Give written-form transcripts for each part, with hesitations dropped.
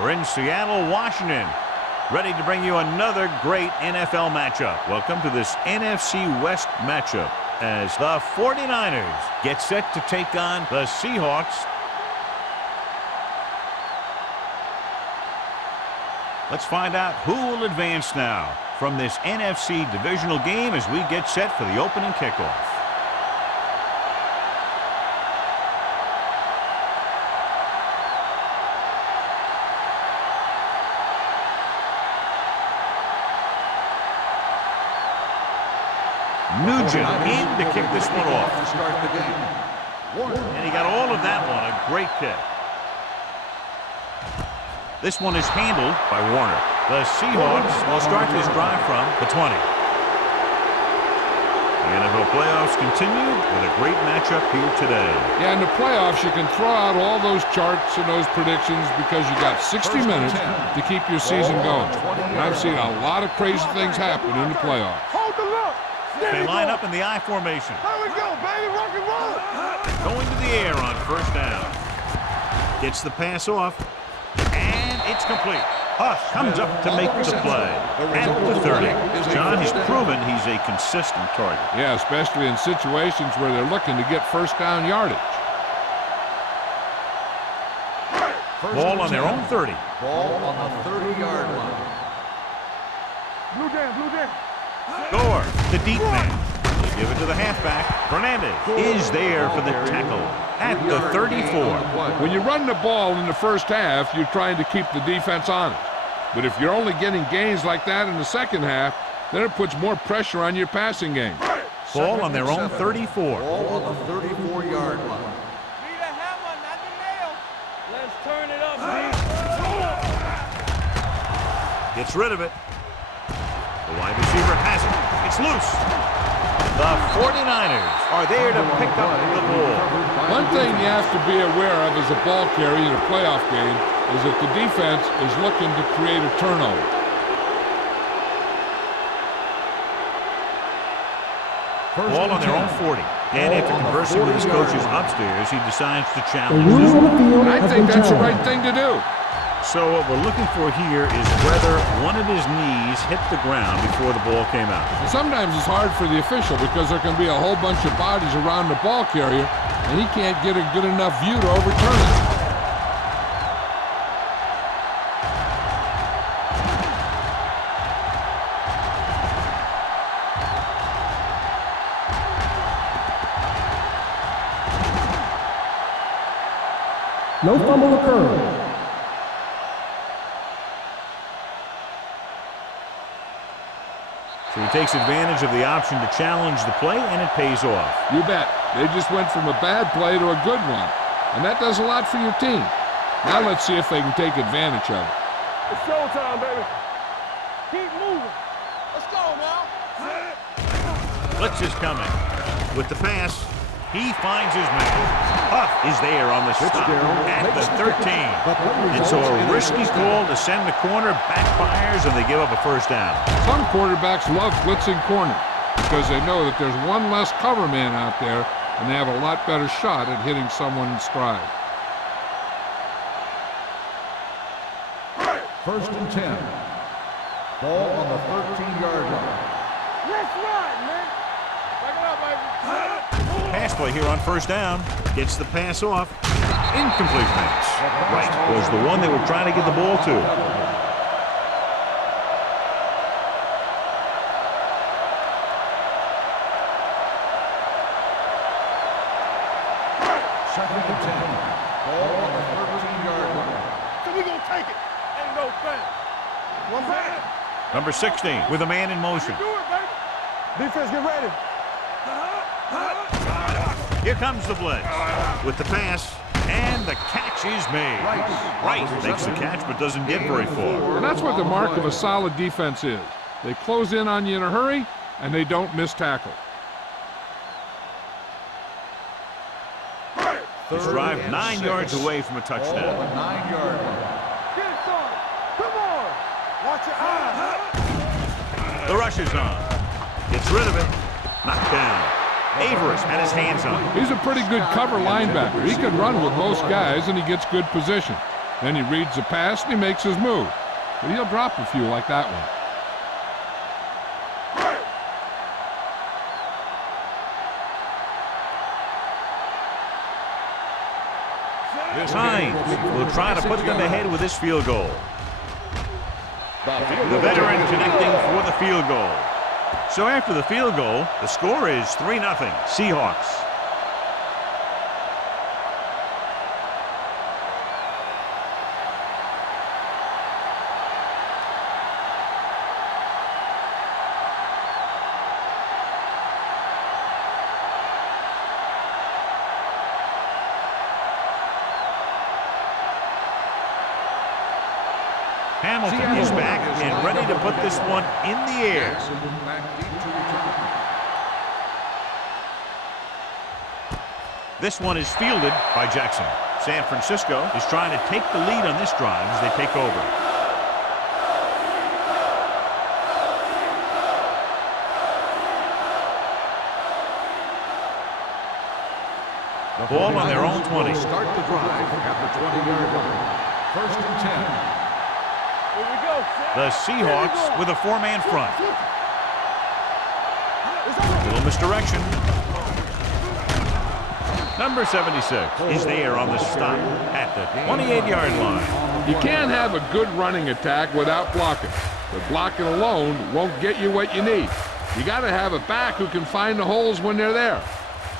We're in Seattle, Washington, ready to bring you another great NFL matchup. Welcome to this NFC West matchup as the 49ers get set to take on the Seahawks. Let's find out who will advance now from this NFC Divisional game as we get set for the opening kickoff. Nugent in to kick this one off. And he got all of that one. A great kick. This one is handled by Warner. The Seahawks will start this drive from the 20. The NFL playoffs continue with a great matchup here today. Yeah, in the playoffs, you can throw out all those charts and those predictions because you got 60 minutes to keep your season going. And I've seen a lot of crazy things happen in the playoffs. They line up in the I formation. There we go, baby, rock and roll. Going to the air on first down. Gets the pass off. And it's complete. Huff comes up to make the play at the 30. John, he's proven he's a consistent target. Yeah, especially in situations where they're looking to get first down yardage. Ball on their own 30. Ball on the 30-yard line. Blue down. Gore, the deep man. They give it to the halfback. Fernandez is there for the tackle at the 34. When you run the ball in the first half, you're trying to keep the defense honest. But if you're only getting gains like that in the second half, then it puts more pressure on your passing game. Ball on their own 34. Ball on the 34-yard line. Need a hammer, not the nail. Let's turn it up, man. Gets rid of it. The wide receiver has it. It's loose. The 49ers are there to pick up the ball. One thing you have to be aware of as a ball carrier in a playoff game is that the defense is looking to create a turnover. Ball on their own 40. And after conversing with his coaches upstairs, he decides to challenge this one. And I think that's the right thing to do. So what we're looking for here is whether one of his knees hit the ground before the ball came out. Sometimes it's hard for the official because there can be a whole bunch of bodies around the ball carrier, and he can't get a good enough view to overturn it. No fumble occurred. So he takes advantage of the option to challenge the play, and it pays off. You bet. They just went from a bad play to a good one, and that does a lot for your team. Now let's see if they can take advantage of it. It's showtime, baby. Keep moving. Let's go now. Blitz is coming. With the pass, he finds his man. Huff is there on the stop at the 13. And so a risky call to send the corner, backfires, and they give up a first down. Some quarterbacks love blitzing corner because they know that there's one less cover man out there, and they have a lot better shot at hitting someone in stride. First and 10. Ball on the 13-yard line. Let's run, man. Back it up, baby. Pass play here on first down. Gets the pass off. Incomplete pass. Right was the one they were trying to get the ball to. Second and 10. Ball on the 13-yard line. So we gonna take it. Ain't no thing. One back. Number 16 with a man in motion. Do it, baby. Defense, get ready. Here comes the blitz with the pass, and the catch is made. Right makes the catch but doesn't get very far. And that's what the mark of a solid defense is. They close in on you in a hurry, and they don't miss tackle. He's drive 9 yards away from a touchdown. Ball on the 9-yard line. Get it started. Come on. Watch your eyes. The rush is on. Gets rid of it. Knocked down. Averis had his hands on him. He's a pretty good cover linebacker. He can run with most guys, and he gets good position. Then he reads the pass and he makes his move. But he'll drop a few like that one. Hines will try to put them ahead with this field goal. The veteran connecting for the field goal. So after the field goal, the score is 3-0 Seahawks. Hamilton is back and ready to put this one in the air. This one is fielded by Jackson. San Francisco is trying to take the lead on this drive as they take over. Ball on their own 20. Start the drive at the 20-yard line. 1st and 10. The Seahawks with a 4-man front. Little misdirection. Number 76 is there on the stop at the 28-yard line. You can't have a good running attack without blocking. But blocking alone won't get you what you need. You got to have a back who can find the holes when they're there.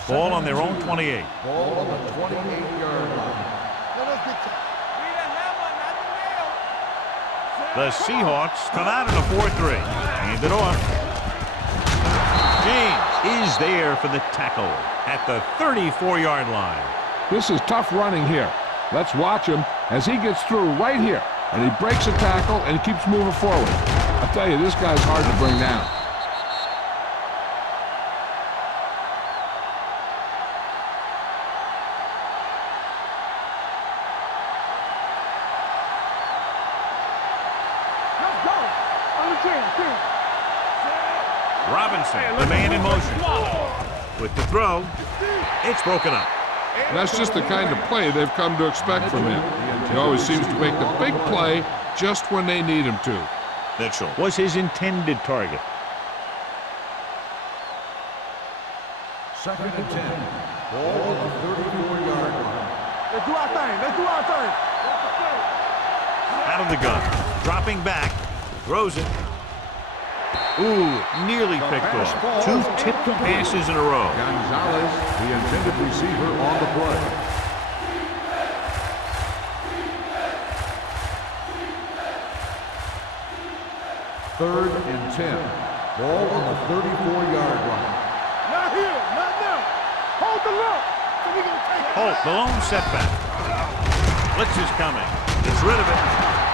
Ball on their own 28. Ball on the 28-yard line. The Seahawks come out in a 4-3. Hand it off. James is there for the tackle at the 34-yard line. This is tough running here. Let's watch him as he gets through right here. And he breaks a tackle and he keeps moving forward. I tell you, this guy's hard to bring down. Robinson, the man in motion. With the throw, it's broken up. That's just the kind of play they've come to expect from him. He always seems to make the big play just when they need him to. Mitchell was his intended target. 2nd and 10. Ball on the 34-yard line. Let's do our thing. Let's do our thing. Out of the gun. Dropping back. Throws it. Ooh, nearly picked off. 2 tipped passes in a row. Gonzalez, the intended receiver, on the play. Third and 10. Ball on the 34-yard line. Not here. Not now. Hold the look. So we gonna take it. Holt, the lone setback. Blitz is coming. Gets rid of it.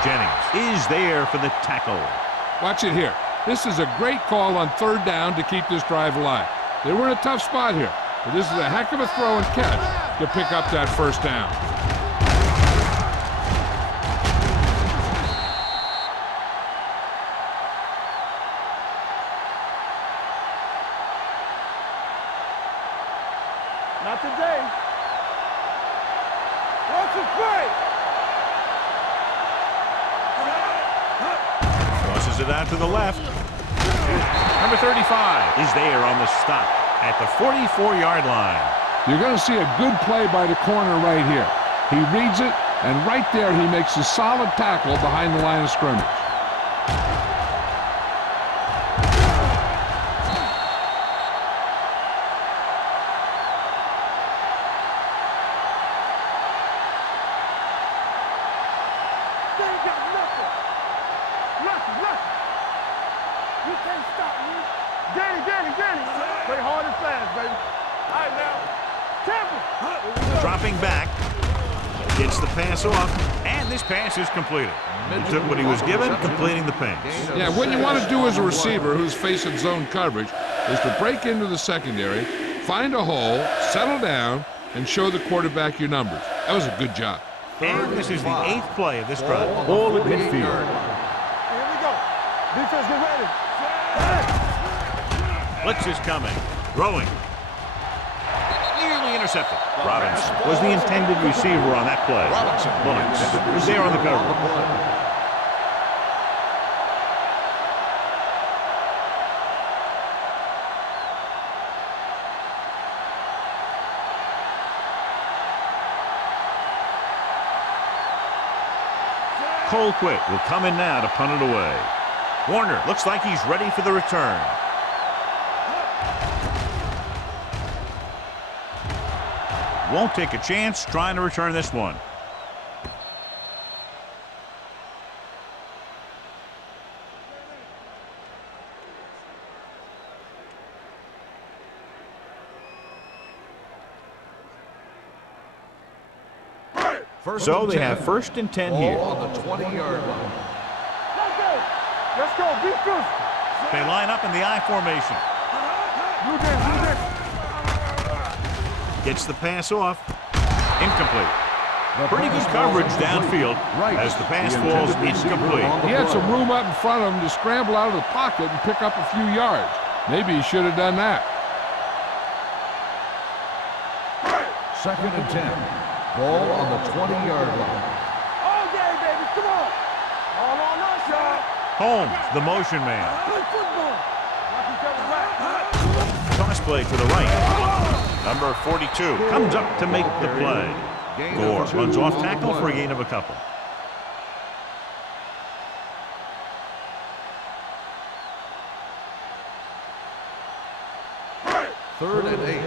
Jennings is there for the tackle. Watch it here. This is a great call on 3rd down to keep this drive alive. They were in a tough spot here, but this is a heck of a throw and catch to pick up that 1st down. Not today. What's the play? Tosses it out to the left. Number 35 is there on the stop at the 44-yard line. You're going to see a good play by the corner right here. He reads it, and right there he makes a solid tackle behind the line of scrimmage. They ain't got nothing. Nothing. You can't stop me. Danny. Play hard and fast, baby. All right, now. Temple. Dropping back. Gets the pass off, and this pass is completed. He took what he was given, completing the pass. Yeah, what you want to do as a receiver who's facing zone coverage is to break into the secondary, find a hole, settle down, and show the quarterback your numbers. That was a good job. And this is the 8th play of this drive. Ball at midfield. Here we go. Defense, get ready. Blitz is coming. Throwing. Nearly intercepted. Robinson was the intended receiver on that play. Bullets is there on the cover. Colquitt will come in now to punt it away. Warner looks like he's ready for the return. Won't take a chance trying to return this one. So they have 1st and 10 here. On the 20-yard line. Let's go. Be good. They line up in the I formation. Gets the pass off. Incomplete. Pretty good coverage downfield as the pass falls incomplete. He had some room up in front of him to scramble out of the pocket and pick up a few yards. Maybe he should have done that. 2nd and 10. Ball on the 20-yard line. All day, baby. Come on. All on us, y'all. Holmes, the motion man. Play football. Watch each other back. Toss play to the right. Number 42 comes up to make the play. Gore runs off tackle for a gain of a couple. Third and 8.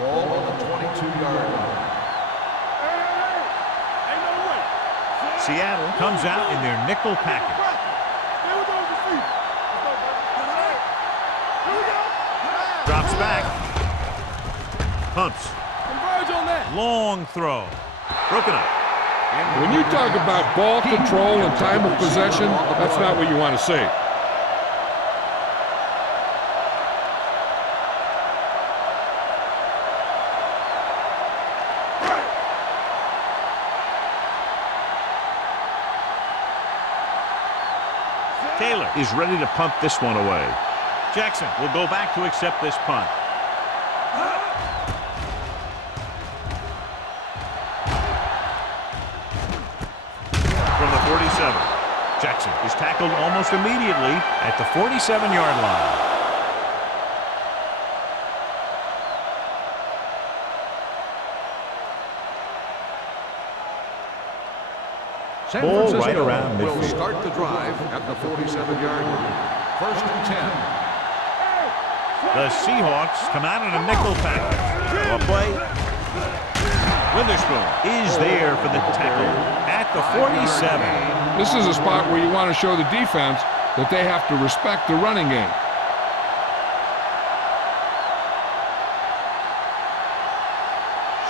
Ball on the 22-yard line. Seattle comes out in their nickel package. Drops back. Pumps. Converge on that. Long throw. Broken up. When you talk about ball control and time of possession, that's not what you want to see. Taylor is ready to punt this one away. Jackson will go back to accept this punt. From the 47, Jackson is tackled almost immediately at the 47-yard line. San Ball Francisco right around will midfield. start the drive at the 47-yard line. 1st and 10. The Seahawks come out in a nickel package. Well play. Witherspoon is there for the tackle at the 47. This is a spot where you want to show the defense that they have to respect the running game.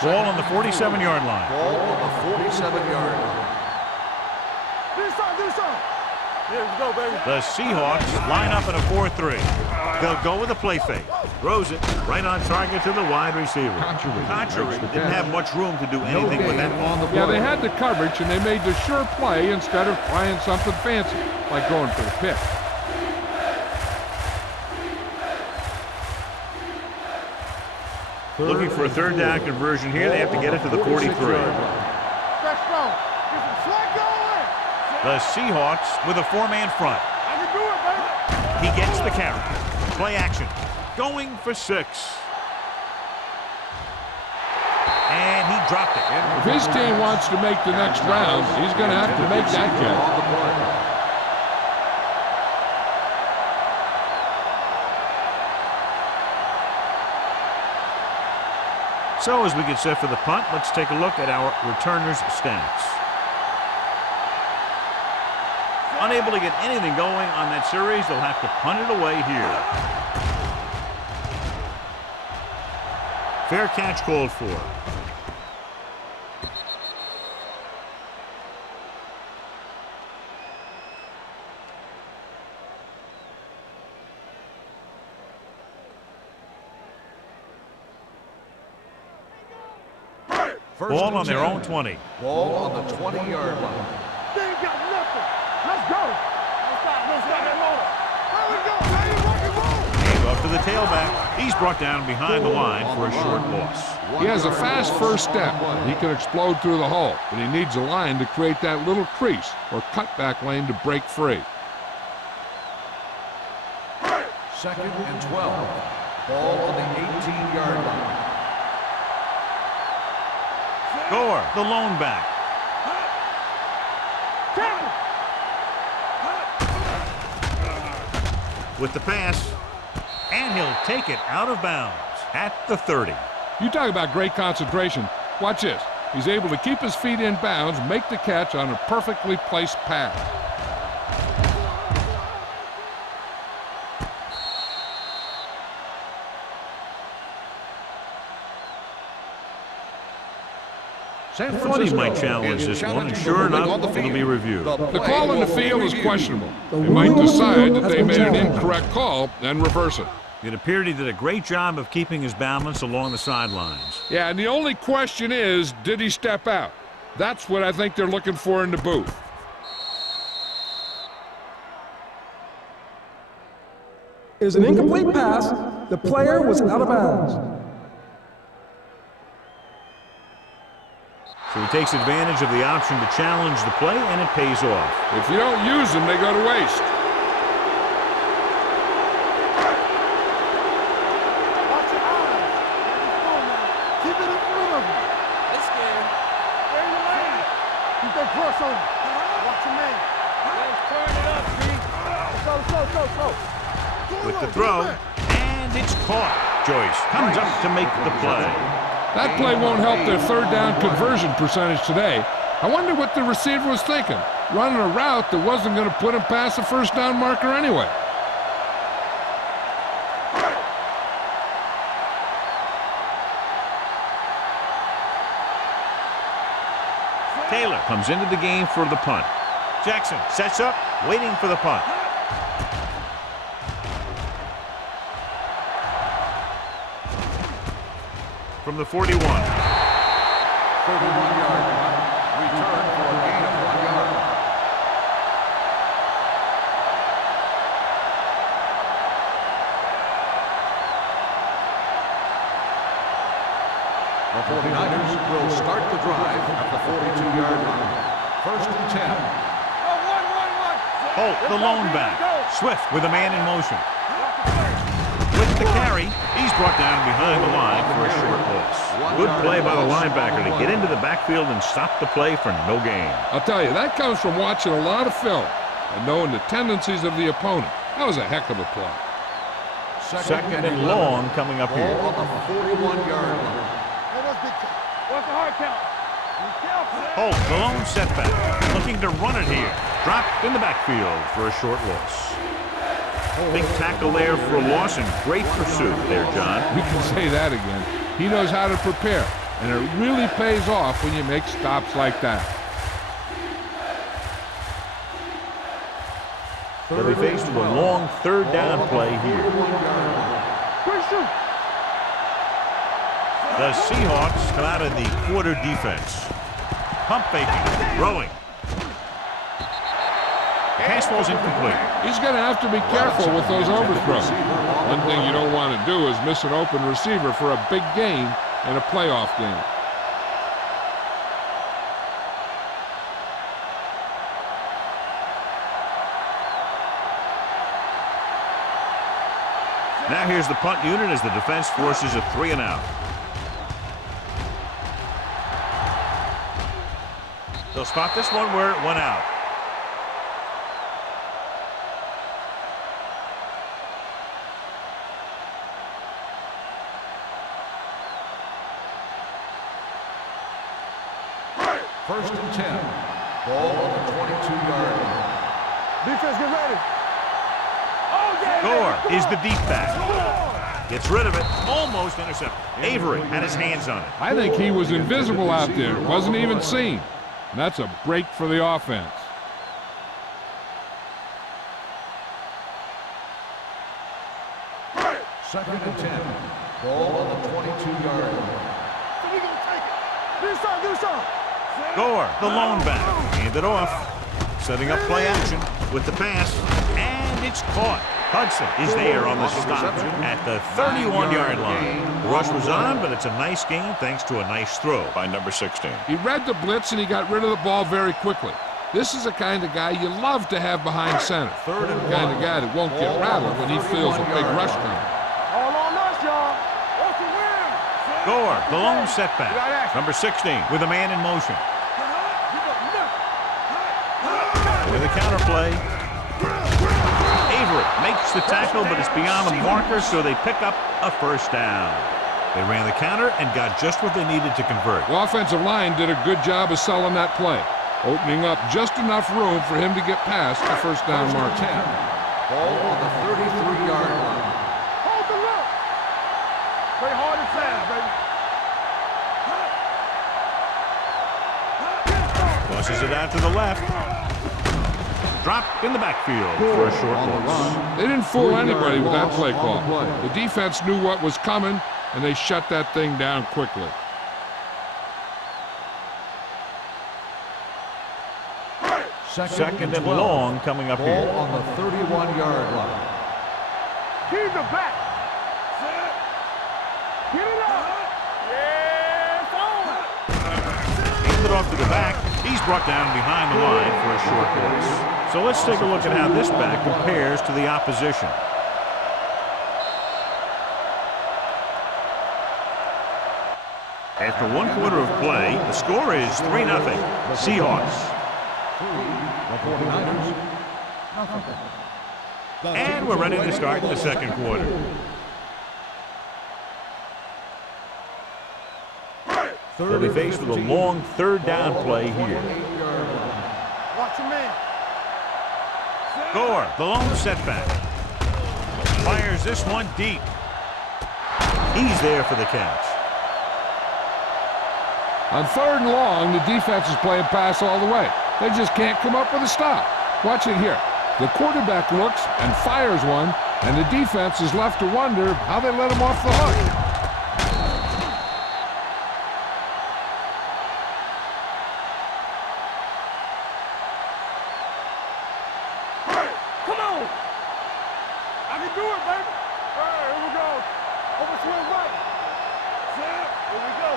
Ball on the 47-yard line. Ball on the 47-yard line. Here we go, baby. The Seahawks line up in a 4-3. They'll go with a play fake. Throws it right on target to the wide receiver. Contrary didn't have much room to do anything with that ball. Yeah, they had the coverage, and they made the sure play instead of trying something fancy, like going for the pick. Looking for a 3rd down conversion here. They have to get it to the 43. That's strong. Get some slack going. The Seahawks with a 4-man front. I can do it, baby. He gets the carry. Play action. Going for 6. And he dropped it. If his team wants to make the next round, he's going to have to make that catch. So as we get set for the punt, let's take a look at our returners' stats. Unable to get anything going on that series, they'll have to punt it away here. Fair catch called for. Ball on their own 20. Ball on the 20-yard line. They ain't got nothing. Let's go. No stop that motor. There we go, baby. Rock and roll. Hand off to the tailback. He's brought down behind the line for a short loss. He has a fast first step. He can explode through the hole, but he needs a line to create that little crease or cutback lane to break free. 2nd and 12. Ball on the 18-yard line. Gore, the lone back. With the pass, and he'll take it out of bounds at the 30. You talk about great concentration. Watch this. He's able to keep his feet in bounds, make the catch on a perfectly placed pass. San Francisco might challenge this one, and sure enough, it'll be reviewed. The call in the field is questionable. They might decide that they made an incorrect call and reverse it. It appeared he did a great job of keeping his balance along the sidelines. Yeah, and the only question is, did he step out? That's what I think they're looking for in the booth. Is an incomplete pass. The player was out of bounds. So he takes advantage of the option to challenge the play, and it pays off. If you don't use them, they go to waste. Watch your eyes. Keep it in front of him. It's scared. Stay in the lane. Keep that cross on him. Watch your man. Let's turn it up, G. Go. With the throw, and it's caught. Joyce comes up to make the play. That play won't help their third down conversion percentage today. I wonder what the receiver was thinking, running a route that wasn't going to put him past the first down marker anyway. Taylor comes into the game for the punt. Jackson sets up, waiting for the punt. From the 41. 31-yard punt. Return for a gain of 1 yard. The 49ers will start the drive at the 42-yard line. 1st and 10. Holt, the lone back. Swift with a man in motion. With the carry, he's brought down behind the line for a short loss. Good play by the linebacker to get into the backfield and stop the play for no gain. I'll tell you, that comes from watching a lot of film and knowing the tendencies of the opponent. That was a heck of a play. Second and long coming up here. Ball on the 41-yard line. What's the hard count? Be careful. Holt, the lone setback, looking to run it here. Dropped in the backfield for a short loss. Big tackle there for a loss and great pursuit there, John. You can say that again. He knows how to prepare, and it really pays off when you make stops like that. They'll be faced with a long third down play here. The Seahawks come out in the quarter defense. Pump faking, throwing. Pass ball's incomplete. He's going to have to be careful with those overthrows. One thing you don't want to do is miss an open receiver for a big gain in a playoff game. Now here's the punt unit as the defense forces a 3 and out. They'll spot this one where it went out. First and 10. Ball on the 22-yard line. Defense, get ready. Gore is the deep back. Gets rid of it, almost intercepted. Avery had his hands on it. I think he was invisible out there, wasn't even seen. And that's a break for the offense. Second and 10. Ball on the 22-yard line. Do something. Gore, the lone back, hand it off. Setting up play action with the pass, and it's caught. Hudson is there on the stop at the 31-yard line. The rush was on, but it's a nice gain thanks to a nice throw by number 16. He read the blitz and he got rid of the ball very quickly. This is the kind of guy you love to have behind center. Third and The kind of guy that won't get rattled when he feels a big rush coming. All on us, y'all. What's the win? Gore, the lone setback. Number 16 with a man in motion. With a counter play. Avery makes the tackle, but it's beyond the marker, so they pick up a first down. They ran the counter and got just what they needed to convert. The offensive line did a good job of selling that play, opening up just enough room for him to get past the first down mark. 10. Ball on the 33-yard line. Hold the look. Play hard and fast, baby. Tosses it out to the left. Dropped in the backfield for a short loss. They didn't fool anybody with that play call. The defense knew what was coming, and they shut that thing down quickly. Second and long coming up Ball here. on the 31-yard line. Keep the back. Get it up. Yeah, Handed off to the back. He's brought down behind the line for a short loss. So let's take a look at how this back compares to the opposition. After 1 quarter of play, the score is 3-0. Seahawks. The 49ers. And we're ready to start the second quarter. They'll be faced with a long third down play here. watch your man. Gore, the lone setback. Fires this one deep. He's there for the catch. On third and long, the defense is playing pass all the way. They just can't come up with a stop. Watch it here. The quarterback looks and fires one, and the defense is left to wonder how they let him off the hook. Come on. I can do it, baby. All right, here we go. Over swing right. Here we go.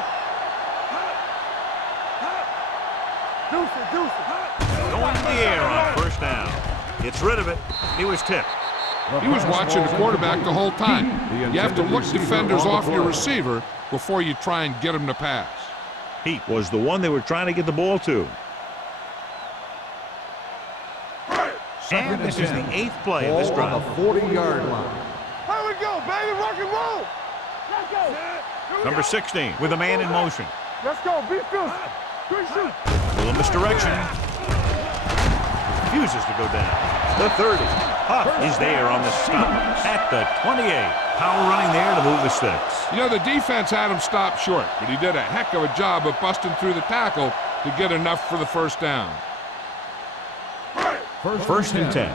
Deuce it, deuce it. Going in the air on first down. Gets rid of it. He was tipped. He was watching the quarterback the whole time. You have to look defenders off your receiver before you try and get him to pass. Heat was the one they were trying to get the ball to. And this is the 8th play of this Ball drive. on the 40-yard line. Here we go, baby. Rock and roll. Let's go. Here we Number go. 16 with a man in motion. Let's go. Be fierce. Good shoot. Little misdirection. Refuses to go down. The 30. Huff is there on the stop at the 28. Power running there to move the sticks. You know, the defense had him stopped short, but he did a heck of a job of busting through the tackle to get enough for the first down. First and 10.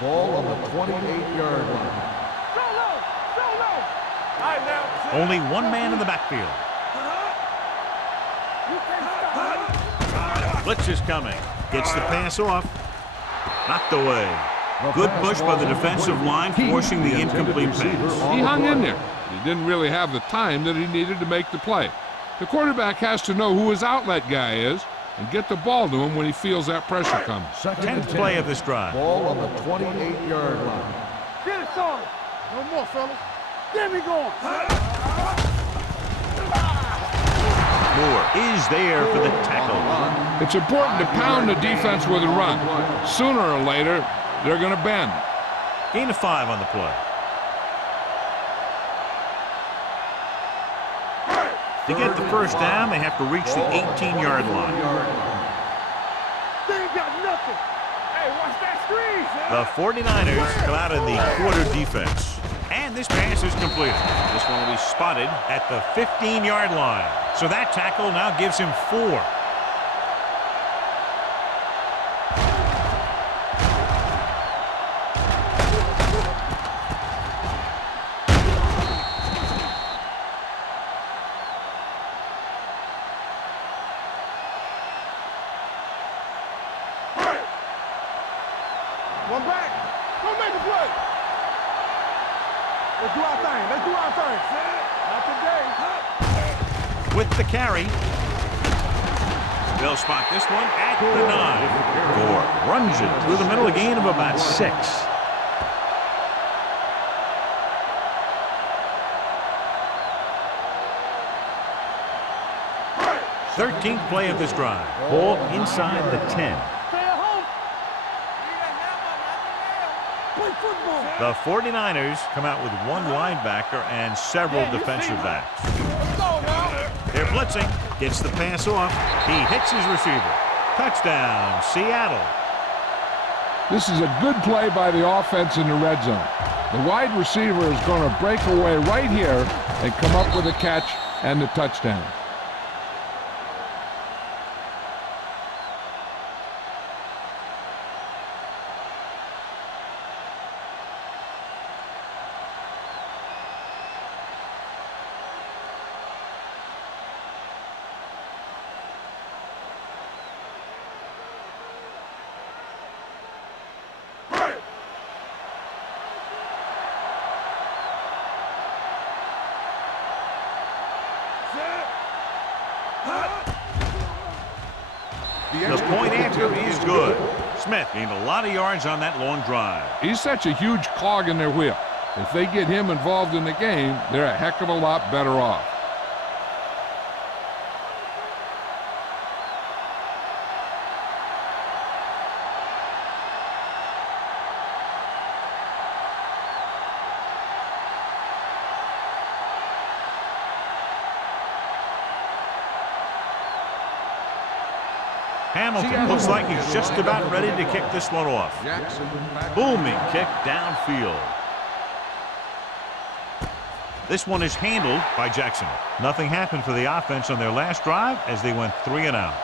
Ball on the 28-yard line. So low. So low. All right, now. Only one man in the backfield. You can't stop. Blitz is coming. Gets the pass off. Knocked away. Good push by the defensive line, forcing the incomplete pass. He hung in there. He didn't really have the time that he needed to make the play. The quarterback has to know who his outlet guy is and get the ball to him when he feels that pressure coming. 10th play of this drive. Ball on the 28-yard line. Get it started. No more, fellas. Get me going. Moore is there for the tackle. It's important to pound the defense with a run. Sooner or later, they're going to bend. Gain of 5 on the play. To get the first down, they have to reach the 18-yard line. They ain't got nothing. Hey, watch that screen. The 49ers come out in the quarter defense. And this pass is completed. This one will be spotted at the 15-yard line. So that tackle now gives him 4. One back. Go make a play. Let's do our thing. Let's do our thing. Not today. With the carry. They'll spot this one at the 9. Gore runs it through the middle, a gain of about 6. 13th play of this drive. Ball inside the 10. Stay at home. Play football. The 49ers come out with one linebacker and several defensive backs. Let's go now. They're blitzing. Gets the pass off. He hits his receiver. Touchdown, Seattle. This is a good play by the offense in the red zone. The wide receiver is going to break away right here and come up with a catch and the touchdown. The point after is good. Smith gained a lot of yards on that long drive. He's such a huge cog in their wheel. If they get him involved in the game, they're a heck of a lot better off. Hamilton looks like he's just about ready to kick this one off. Booming kick downfield. This one is handled by Jackson. Nothing happened for the offense on their last drive as they went 3 and out.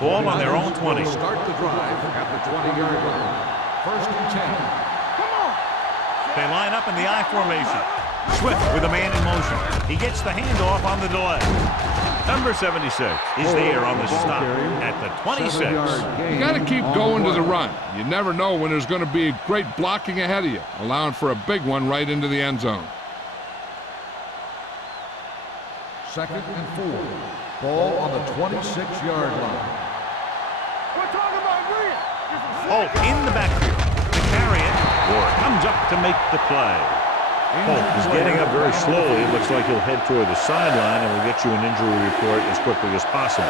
Ball on their own 20. Start the drive at the 20-yard line. 1st and 10. They line up in the I formation. Swift with a man in motion. He gets the handoff on the delay. Number 76 is there on the stop at the 26. You got to keep going to the run. You never know when there's going to be great blocking ahead of you, allowing for a big one right into the end zone. 2nd and 4. Ball on the 26-yard line. We're talking about green. Holt in the backfield to carry it. Or comes up to make the play. Holt is getting up very slowly. It looks like he'll head toward the sideline, and we'll get you an injury report as quickly as possible.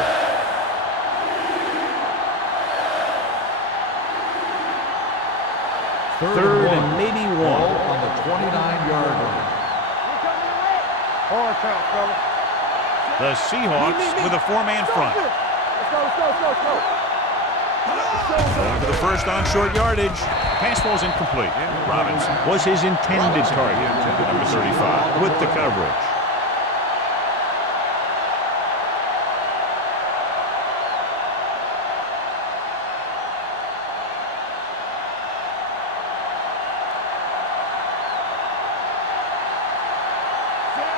Third and maybe 1. Ball on the 29-yard line. Hard count, fella. The Seahawks with a 4-man front. Let's go, let's go, let's go, let's go. Going for the first on short yardage. Pass ball's incomplete. Robbins was his intended target. Number 35 with the coverage.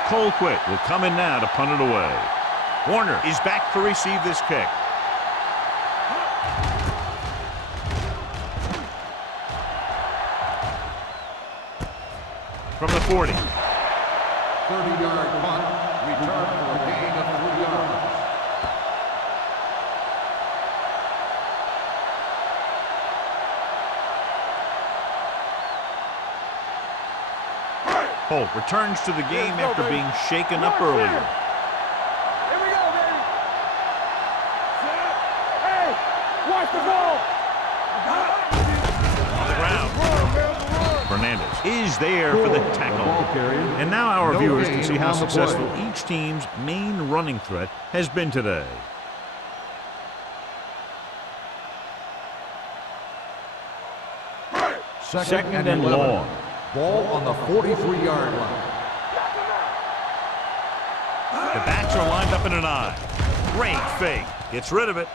Colquitt will come in now to punt it away. Warner is back to receive this kick. From the 40. 30-yard punt. Return for a gain of 3 yards. Holt returns to the game after being shaken up earlier. Here we go, baby. Hey, watch the ball. On the ground. Fernandez is there for the tackle. And now our viewers can see how successful each team's main running threat has been today. Second and long. Ball on the 43-yard line. The backs are lined up in an I. Great fake. Gets rid of it.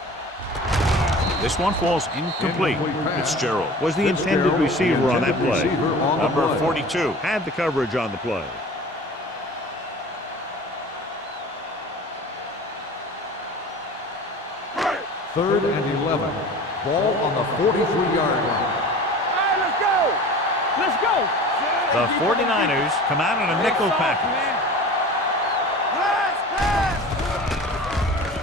This one falls incomplete. Fitzgerald was the intended receiver on that play. Number 42 had the coverage on the play. 3rd and 11. Ball on the 43-yard line. All right, let's go. Let's go. The 49ers come out in a nickel package.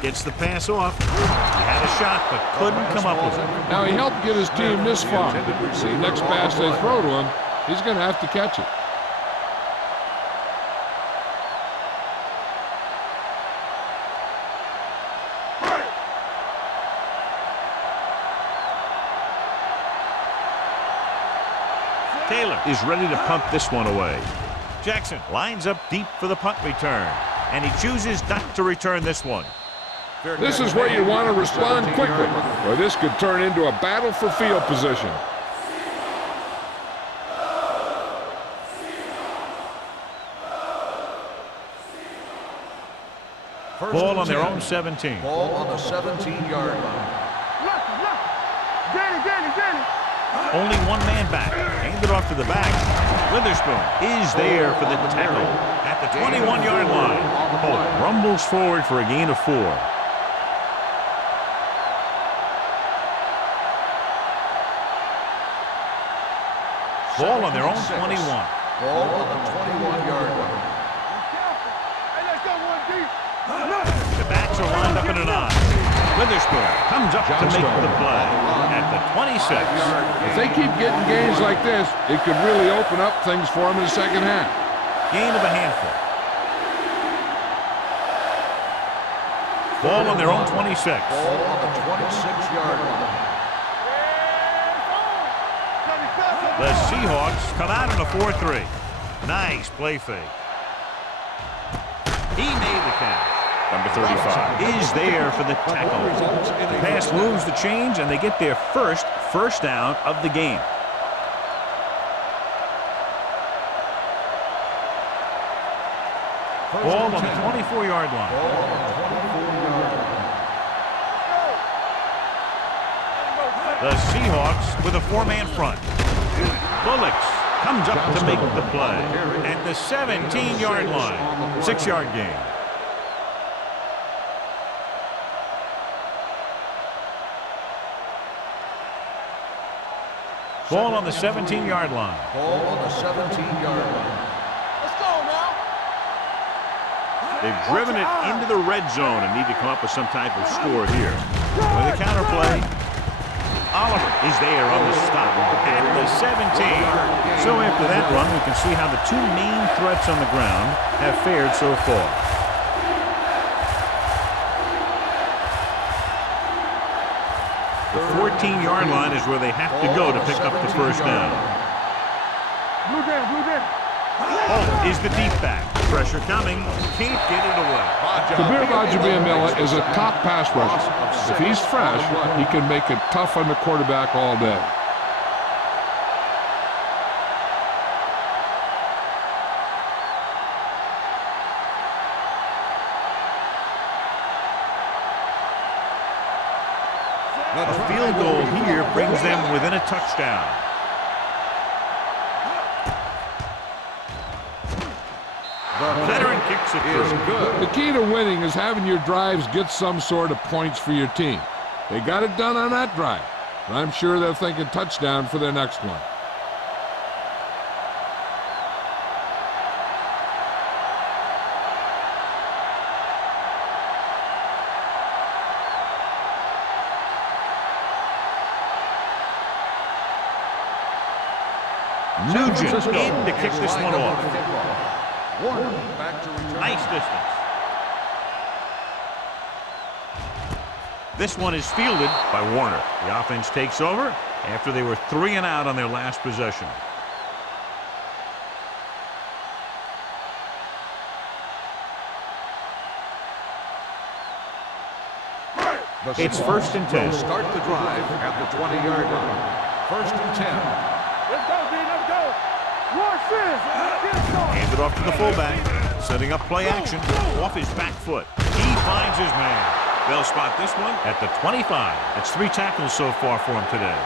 Gets the pass off. He had a shot, but couldn't come up with it. Now, he helped get his team this far. The next pass they throw to him, he's going to have to catch it. Taylor is ready to punt this one away. Jackson lines up deep for the punt return, and he chooses not to return this one. This is where you want to respond quickly, or this could turn into a battle for field position. Ball on their own 17. Ball on the 17-yard line. Danny. Only one man back. Handed off to the back. Witherspoon is there for the tackle at the 21-yard line. Ball rumbles forward for a gain of 4. Ball on their own 21. Ball on the 21-yard line. Hey, let's go one deep. The backs are lined up in a 9. Witherspoon comes up to make the play at the 26. If they keep getting gains like this, it could really open up things for them in the second half. Gain of a handful. Ball on their own 26. Ball on the 26-yard line. The Seahawks come out in a 4-3. Nice play fake. He made the catch. Number 35 is there for the tackle. The pass moves the chains, and they get their first down of the game. Ball on the 24-yard line. The Seahawks with a 4-man front. Bullocks comes up to make the play at the 17-yard line. 6-yard gain. Ball on the 17-yard line. Ball on the 17-yard line. Let's go now. They've driven it into the red zone and need to come up with some type of score here. With a counter play, Oliver is there on the stop at the 17. So after that run, we can see how the two main threats on the ground have fared so far. The 14-yard line is where they have to go to pick up the first down. Blue down. Oh, is the deep back. Pressure coming. Can't get it away. Kabir Bajabiamila is a top pass rusher. If he's fresh, he can make it tough on the quarterback all day. A field goal here brings them within a touchdown. The veteran kicks it through. The key to winning is having your drives get some sort of points for your team. They got it done on that drive, and I'm sure they're thinking touchdown for their next one. Nugent in to kick this one off. Back to return. Nice distance. This one is fielded by Warner. The offense takes over after they were 3 and out on their last possession. It's 1st and 10. Start the drive at the 20-yard line. 1st and 10. Let's go, D. Let's go. One fifth. Get it going. Handed off to the fullback. Setting up play action. Off his back foot. He finds his man. They'll spot this one at the 25. That's 3 tackles so far for him today.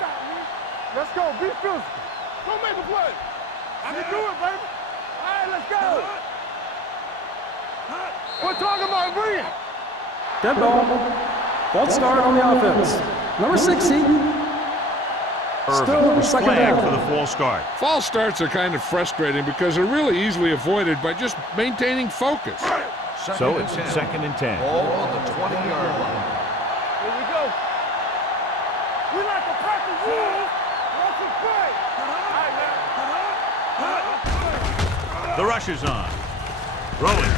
stop me. Let's go. Be physical. Go make a play. I can do it, baby. All right, let's go. We're talking about bringing. Dead ball. False start on the offense. Number 60. Irvin Still was second flagged down. for the false start. False starts are kind of frustrating because they're really easily avoided by just maintaining focus. So it's 2nd and 10. Ball on the 20-yard line. Here we go. We like to practice rules. Let's just play. All right, man. The rush is on. Rolling.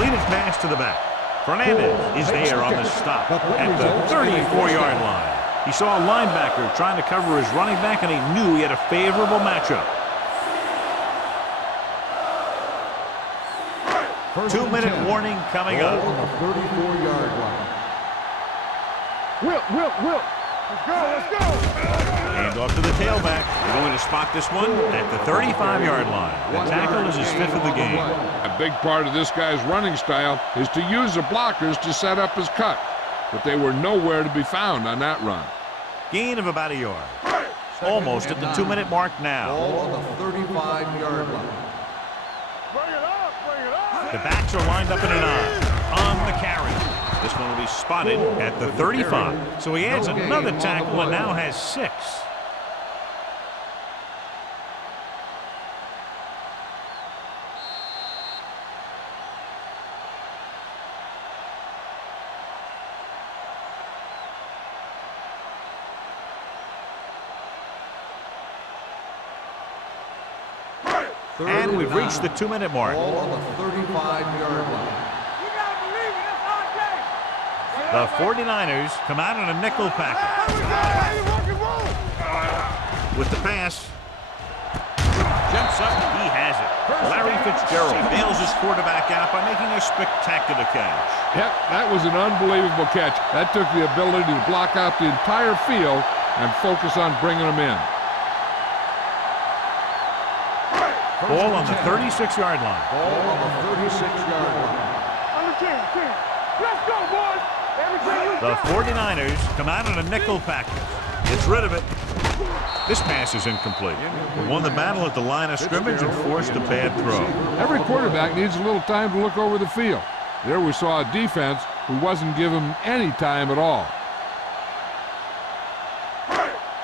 Leading pass to the back. Fernandez is there on the stop at the 34-yard line. He saw a linebacker trying to cover his running back, and he knew he had a favorable matchup. 2-minute warning coming up. On the 34-yard line. Whip. Let's go. Hand off to the tailback. They're going to spot this one at the 35-yard line. The tackle is his 5th of the game. A big part of this guy's running style is to use the blockers to set up his cut, but they were nowhere to be found on that run. Gain of about a yard. Almost at the 2-minute mark now. Ball on the 35-yard line. Bring it up. The backs are lined up in an I on the carry. This one will be spotted at the 35. So he adds another tackle and now has 6. And we've reached the 2-minute mark. Ball on the 35-yard line. You gotta believe it. That's our game. The 49ers come out in a nickel package. With the pass. Jumps up. He has it. Larry Fitzgerald bails his quarterback out by making a spectacular catch. Yep, that was an unbelievable catch. That took the ability to block out the entire field and focus on bringing them in. Ball on the 36-yard line. Ball on the 36-yard line. Under 10. Let's go, boys. Everything you The got. 49ers come out in a nickel package. Gets rid of it. This pass is incomplete. He won the battle at the line of scrimmage and forced a bad throw. Every quarterback needs a little time to look over the field. There we saw a defense who wasn't given any time at all.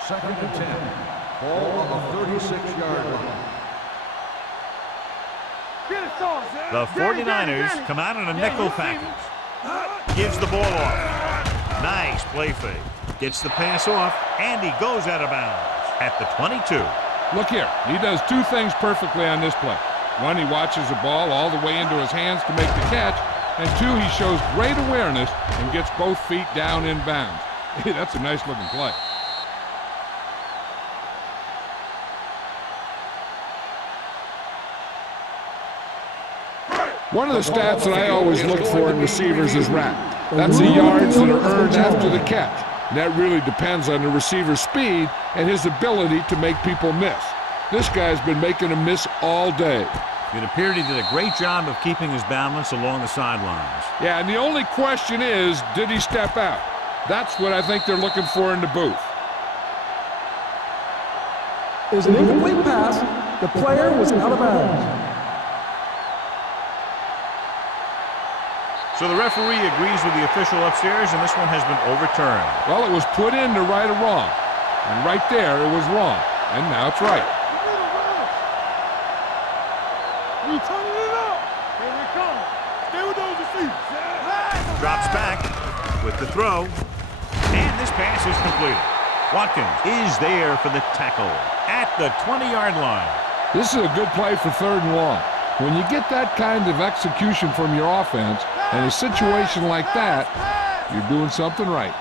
2nd and 10. Ball on the 36-yard line. Get it started. The 49ers come out in a nickel package. Gives the ball off. Nice play fake. Gets the pass off, and he goes out of bounds at the 22. Look here, he does 2 things perfectly on this play. 1, he watches the ball all the way into his hands to make the catch, and 2, he shows great awareness and gets both feet down in bounds. Hey, that's a nice looking play. One of the stats that I always look for in receivers is RAP. That's the yards that are earned after the catch. And that really depends on the receiver's speed and his ability to make people miss. This guy's been making them miss all day. It appeared he did a great job of keeping his balance along the sidelines. Yeah, and the only question is, did he step out? That's what I think they're looking for in the booth. Is an incomplete pass. The player was out of bounds. So the referee agrees with the official upstairs, and this one has been overturned. Well, it was put in to right a wrong. And right there, it was wrong. And now it's right. We turning it up. Here we come. Stay with those receivers. Drops back with the throw. And this pass is completed. Watkins is there for the tackle at the 20-yard line. This is a good play for 3rd and long. When you get that kind of execution from your offense, in a situation like that, you're doing something right.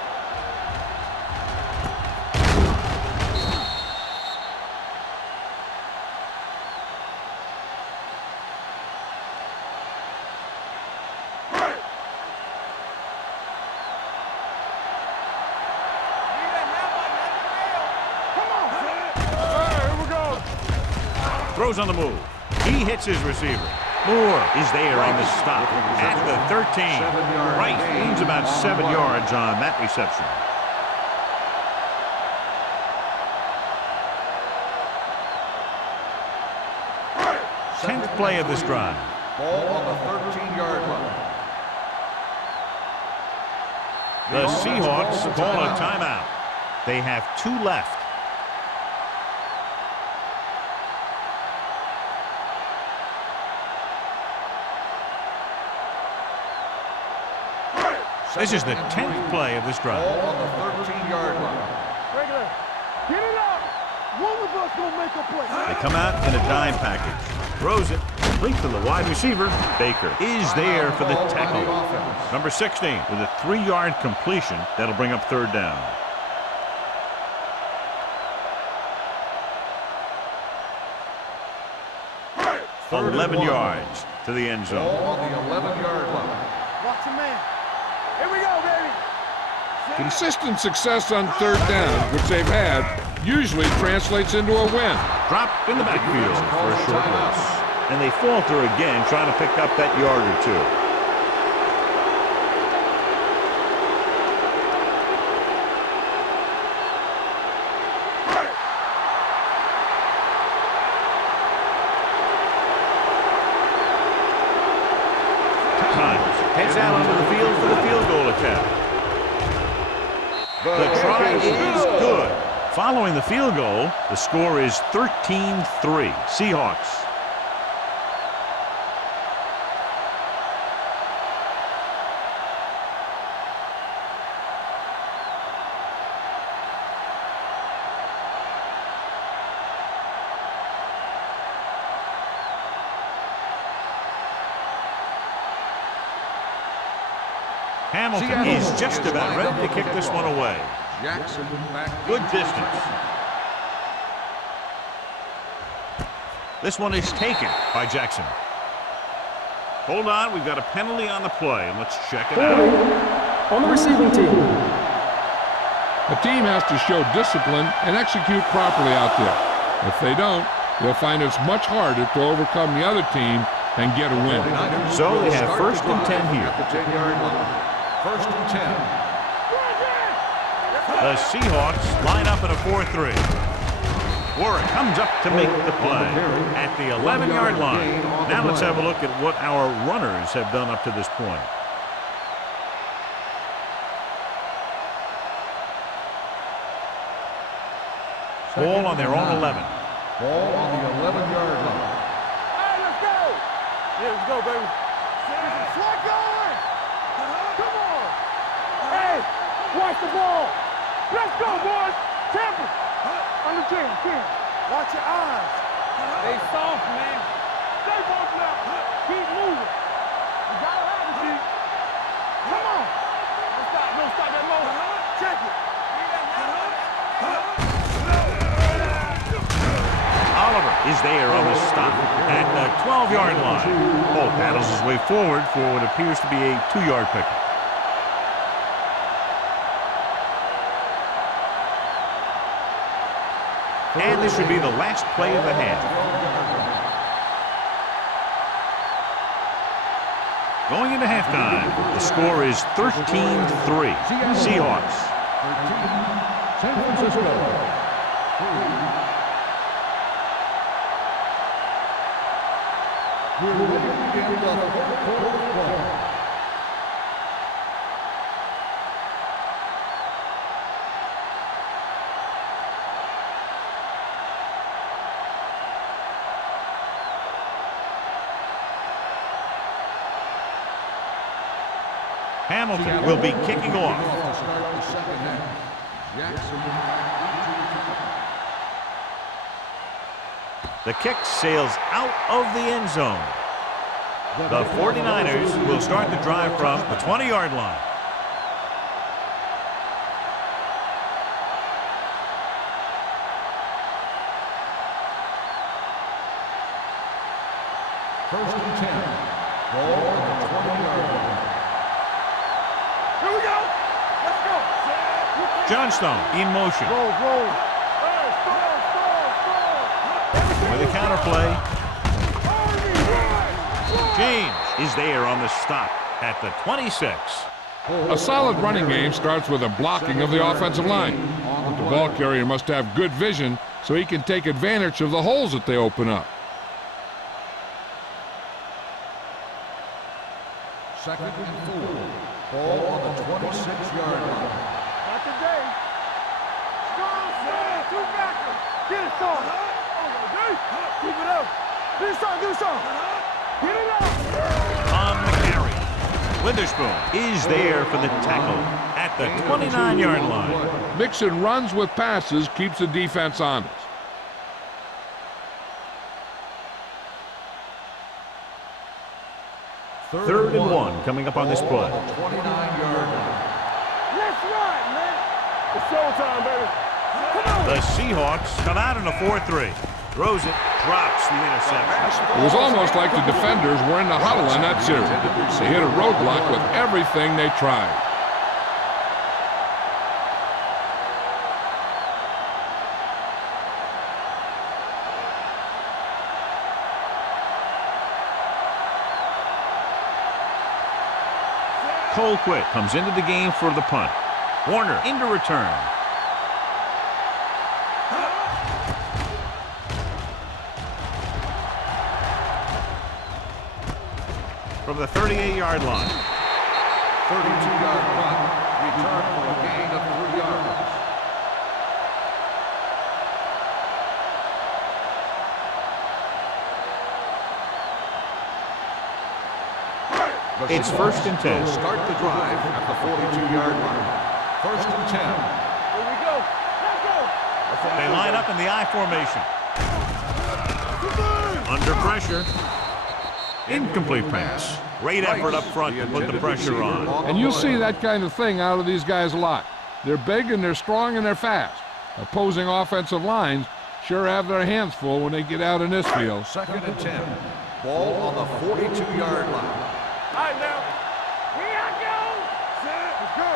Here we go. Throws on the move. He hits his receiver. Moore is there on the stop at the 13. Right gains about 7 yards on that reception. play of this drive. Ball on the 13-yard line. The Seahawks call a timeout. They have 2 left. This is the 10th play of this drive. Ball on the 13-yard line. Regular. Get it up. One of us gonna make a play. They come out in a dime package. Throws it. Complete to the wide receiver. Baker is there for the tackle. Number 16 with a 3-yard completion. That'll bring up 3rd down. Third and 11 1. yards to the end zone. Ball on the 11-yard line. Watch your man. Here we go, baby. Consistent success on 3rd down, which they've had, usually translates into a win. Dropped in the backfield for a short loss. And they falter again, trying to pick up that yard or 2. Times heads out onto the field for the field goal attempt. The try is good. Following the field goal, the score is 13-3. Seahawks. Hamilton is just about ready to kick this one away. Jackson back. Good distance. This one is taken by Jackson. Hold on, we've got a penalty on the play, and let's check it out. On the receiving team. A team has to show discipline and execute properly out there. If they don't, they'll find it's much harder to overcome the other team and get a win. So they have 1st and 10 here. At the 10-yard line. 1st and 10. The Seahawks line up in a 4-3. Warwick comes up to make the play at the 11-yard line. Now let's have a look at what our runners have done up to this point. Ball on their own 11. Ball on the 11-yard line. Hey, let's go. Yeah, let's go, baby. Slide going. Come on. Hey, watch the ball. Let's go, boys. Temper. On the 10. Watch your eyes. They soft, man. Stay both now. Keep moving. You gotta have it, G. Come on. Don't stop that motion. Check it. Oliver is there on the stop at the 12-yard line. Ball paddles his way forward for what appears to be a 2-yard pickup. And this should be the last play of the half. Going into halftime, the score is 13-3. Seahawks. 13, San Francisco. 3. We're ready to begin the 4th quarter of play. Hamilton will be kicking off. To start the second half. Jackson. The kick sails out of the end zone. The 49ers will start the drive from the 20-yard line. First and 10. Ball on the 20-yard line. Here we go. Let's go. Johnstone in motion. Roll. Hey, score. With a counter play. James is there on the stop at the 26. A solid running game starts with a blocking of the offensive line. The ball carrier must have good vision so he can take advantage of the holes that they open up. Second and 4. Ball on the 26-yard line. Not today. Two backers. Get it, son. Keep it up. Do something. Get it up. On the carry. Witherspoon is there for the tackle at the 29-yard line. Mixing runs with passes keeps the defense honest. Third and 1 coming up on this play. 29-yard line. Let's run, man. It's showtime, baby. Come on. The Seahawks come out in a 4-3. Throws it, drops the interception. It was almost like the defenders were in the huddle in that series. They hit a roadblock with everything they tried. Colquitt comes into the game for the punt. Warner into return. From the 38-yard line. 32-yard run. Return for a gain of 3 yards. It's first and 10. Start the drive at the 42-yard line. First and 10. Here we go. Let's go. They line up in the I formation. Under pressure. Incomplete pass. Great effort up front to put the pressure on. And you'll see that kind of thing out of these guys a lot. They're big and they're strong and they're fast. Opposing offensive lines sure have their hands full when they get out in this field. Second and 10. Ball on the 42-yard line. All right, now. Here I go.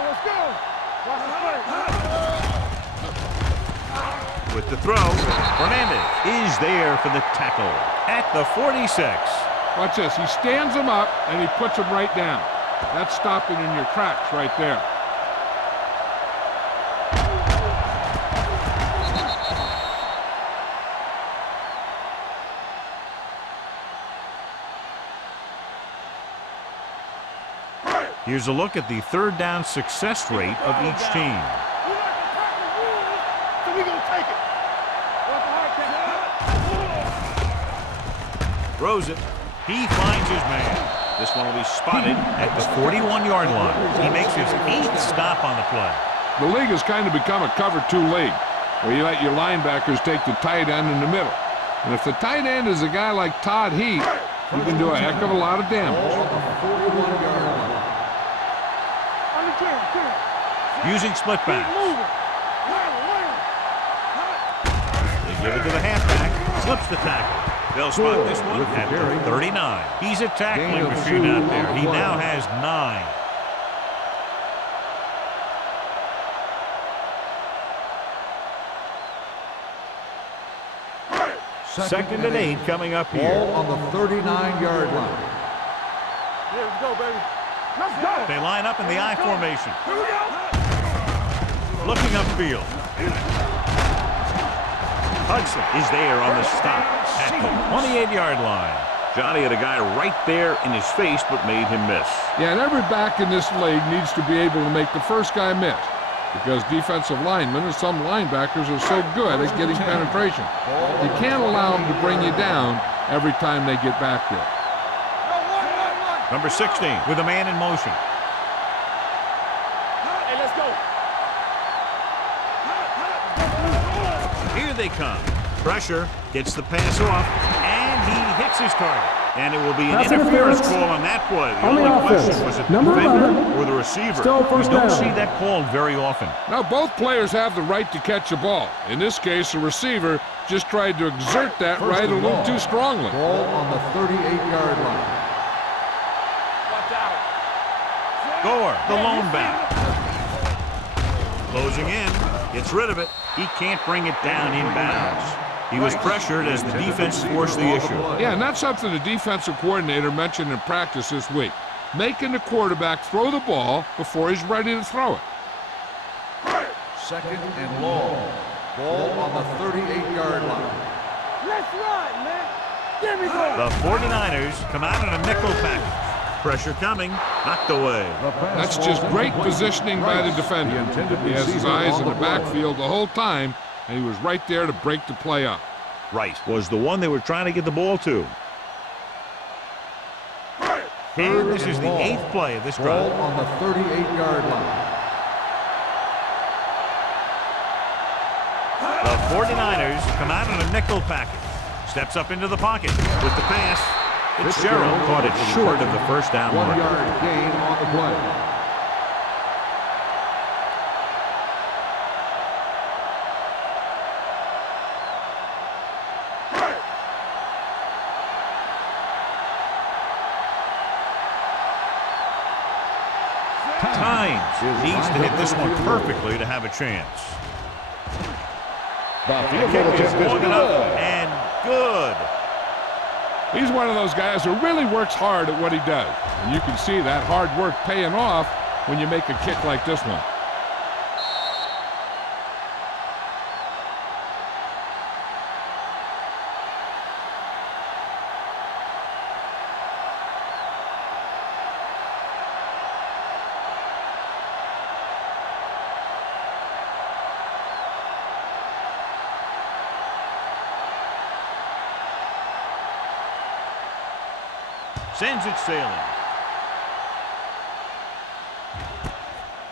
Let's go. Watch the play. With the throw, Fernandez is there for the tackle at the 46. Watch this. He stands them up and he puts them right down. That's stopping in your tracks right there. Here's a look at the third down success rate of each team. We like to tackle rules, so we're going to take it. Watch the hard catch. Throws it. He finds his man. This one will be spotted at the 41-yard line. He makes his 8th stop on the play. The league has kind of become a cover 2 league, where you let your linebackers take the tight end in the middle. And if the tight end is a guy like Todd Heath, you can do a heck of a lot of damage. Ball on the 41-yard line. Using split backs. They give it to the halfback. Slips the tackle. They'll spot this one at the 39. He's a tackling machine out there. He now has 9. Second and 8 coming up here. Ball on the 39-yard line. Yeah, let's go, baby. Let's go. They line up in the I formation. Here we go. Looking upfield. Hudson is there on the stop at the 28-yard line. Johnny had a guy right there in his face but made him miss. Yeah, and every back in this league needs to be able to make the first guy miss, because defensive linemen and some linebackers are so good at getting penetration. You can't allow them to bring you down every time they get back there. Number 16 with a man in motion. Hey, let's go. Here they come. Pressure, gets the pass off, and he hits his target. And it will be an That's interference interference. call on that play. The On the only question offense. was it the Number defender 11. or the receiver. Still first You don't down. see that called very often. Now, both players have the right to catch the ball. In this case, the receiver just tried to exert that First right a and little long. too strongly. Ball on the 38-yard line. Watch out. Gore, the lone back. Closing in, gets rid of it. He can't bring it down inbounds. He was pressured as the defense forced the issue. Yeah, and that's something the defensive coordinator mentioned in practice this week. Making the quarterback throw the ball before he's ready to throw it. Second and long. Ball on the 38-yard line. Let's run, man. Give me go. The 49ers come out in a nickel package. Pressure coming. Knocked away. That's just great positioning by the defender. He has his eyes in the backfield the whole time, and he was right there to break the play up. Rice was the one they were trying to get the ball to. And this is the 8th play of this drive. Ball on the 38-yard line. The 49ers come out in a nickel package. Steps up into the pocket with the pass. Fitzgerald caught it short of the first down marker. 1 yard gain on the play. Times needs to hit this one perfectly to have a chance. The The field kick goal is attempt is long enough good. and good. He's one of those guys who really works hard at what he does. And you can see that hard work paying off when you make a kick like this one. Sends it sailing.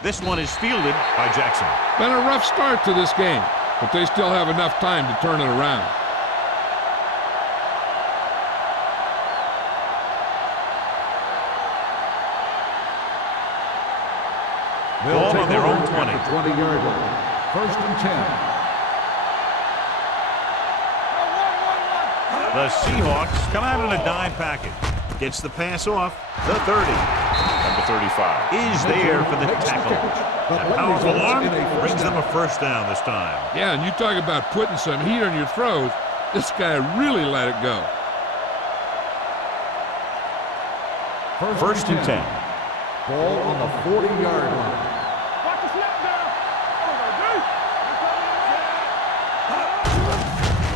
This one is fielded by Jackson. Been a rough start to this game, but they still have enough time to turn it around. Ball on their own 20. 20-yard line. 1st and 10. The Seahawks come out in a dime package. Gets the pass off. The 30. Number 35 is there for the tackle. That powerful arm brings them a first down this time. Yeah, and you talk about putting some heat on your throws. This guy really let it go. 1st and 10. Ball on the 40-yard line. Watch the snap down.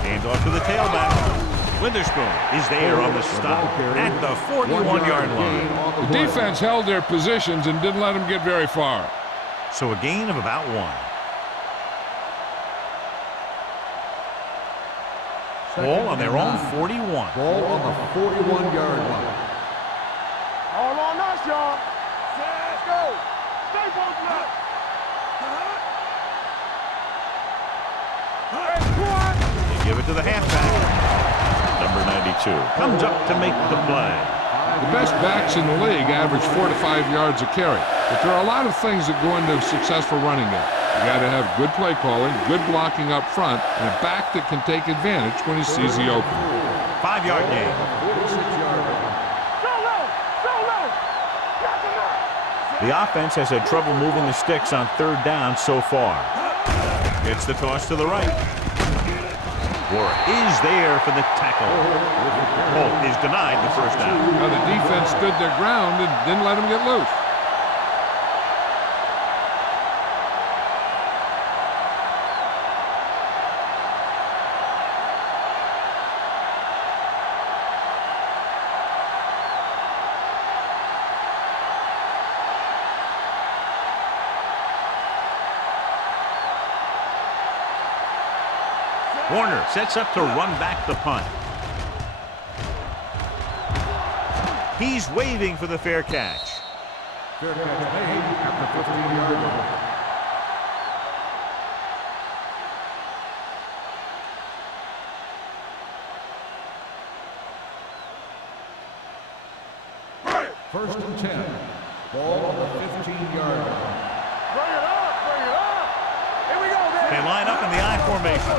Hand off to the tailback. Witherspoon is there on the stop at the 41-yard line. The defense held their positions and didn't let them get very far. So a gain of about 1. Ball on their own 41. Ball on the 41-yard line. All on us, y'all. Let's go. Stay both left. They give it to the halfback. Number 92 comes up to make the play. The best backs in the league average 4 to 5 yards a carry. But there are a lot of things that go into a successful running game. You got to have good play calling, good blocking up front, and a back that can take advantage when he sees the opening. 5-yard gain. 46-yard line. The offense has had trouble moving the sticks on 3rd down so far. It's the toss to the right. Warren is there for the tackle. Holt is denied the first down. Now the defense stood their ground and didn't let him get loose. Warner sets up to run back the punt. He's waving for the fair catch. Fair catch made at the 15-yard line. First and 10. Ball on the 15-yard line. Bring it up. Bring it up. Here we go, man. They line up in the I formation.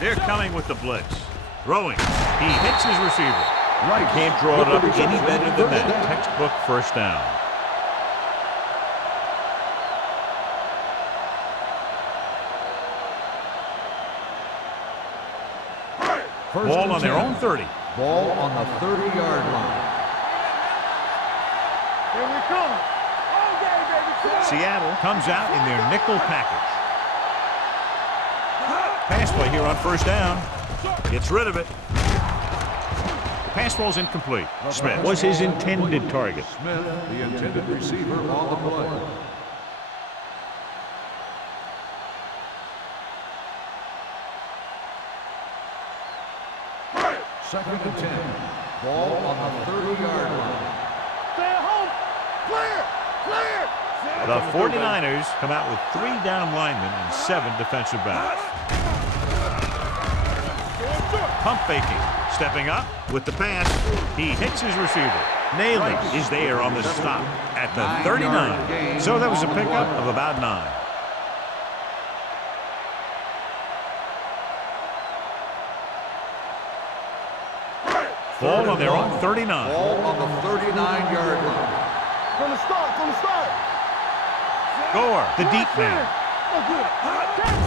They're coming with the blitz. Throwing. He hits his receiver. Right. Can't draw it up any better than that. Textbook first down. Ball on their own 30. Ball on the 30-yard line. Here we come. All day, baby. Seattle comes out in their nickel package. Pass play here on first down. Gets rid of it. Pass falls incomplete. Smith was his intended target. Smith, the intended receiver on the play. Second and 10. Ball on the 30-yard line. Stay at home. Clear. Clear. The 49ers come out with 3 down linemen and 7 defensive backs. Pump faking. Stepping up with the pass. He hits his receiver. Nailed is there on the stop at the 39. So that was a pickup of about 9. Ball on their own 39. Ball on the 39-yard line. From the start. Gore, the deep man.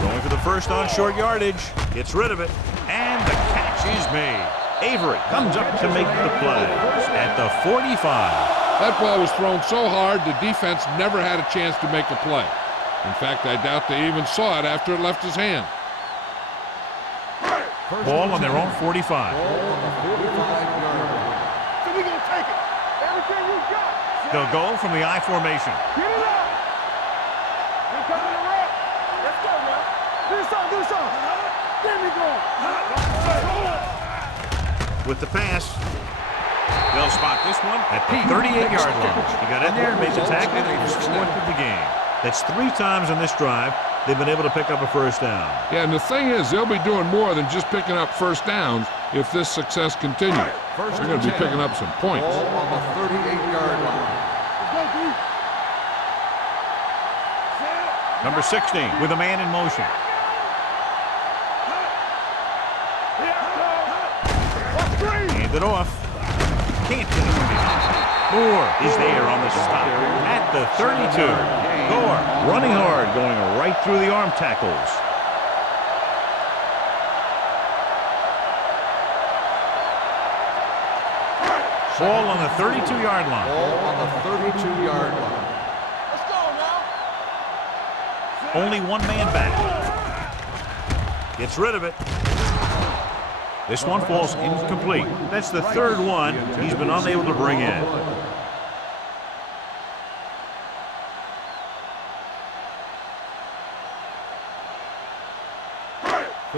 Going for the first on short yardage. Gets rid of it. And the catch is made. Avery comes up to make the play at the 45. That ball was thrown so hard, the defense never had a chance to make a play. In fact, I doubt they even saw it after it left his hand. Ball on their own 45. Ball on the 45-yard line. So we're going to take it. Everything you got. They'll go from the I formation. Get it up. We're coming to rep. Let's go now. Do something. Get me going. With the pass, they'll spot this one at the 38-yard line. He got in there and made the tackle. It's 4th of the game. That's 3 times on this drive they've been able to pick up a first down. Yeah, and the thing is, they'll be doing more than just picking up first downs if this success continues. They're going to be picking up some points. Ball on the 38-yard line. Number 16 with a man in motion. Hand it off. Can't get it. Moore is there on the stop at the 32. Gore running hard, going right through the arm tackles. Ball on the 32-yard line. Ball on the 32-yard line. Let's go now. Only one man back. Gets rid of it. This one falls incomplete. That's the 3rd one he's been unable to bring in.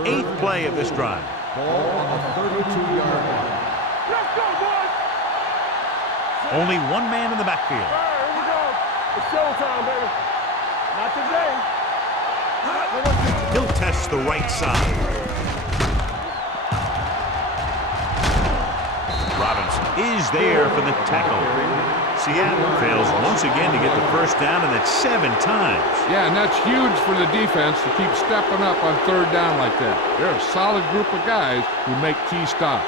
Eighth play of this drive. Ball on the 32-yard line. Let's go, boys. Only one man in the backfield. All right, here we go. It's showtime, baby. Not today. He'll test the right side. Robinson is there for the tackle. Seattle fails once again to get the first down, and that's 7 times. Yeah, and that's huge for the defense to keep stepping up on 3rd down like that. They're a solid group of guys who make key stops.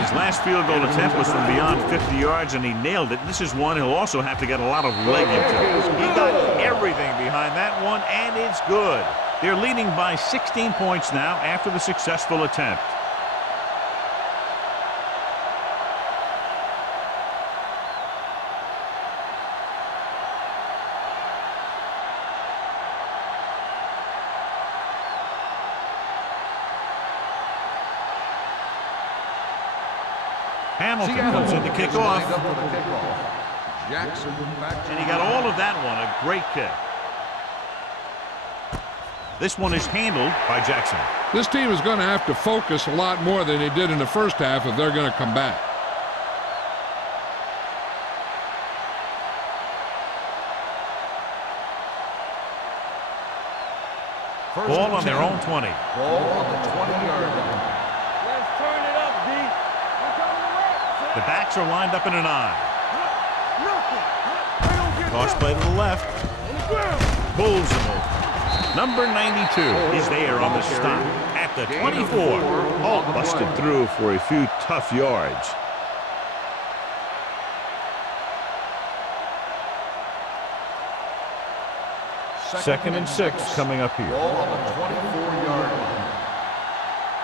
His last field goal attempt was from beyond 50 yards, and he nailed it. This is one he'll also have to get a lot of leg into. He got everything behind that one, and it's good. They're leading by 16 points now after the successful attempt. Hamilton comes in to kick off. Jackson back to And he got all of that one. A great kick. This one is handled by Jackson. This team is going to have to focus a lot more than they did in the first half if they're going to come back. Ball on their own 20. Ball on the 20-yard line. Let's turn it up, D. The backs are lined up in an I. Toss play to the left. Pulls him over. Number 92 is there on the stop at the 24. All busted through for a few tough yards. Second and 6 coming up here. Ball on the 24-yard line.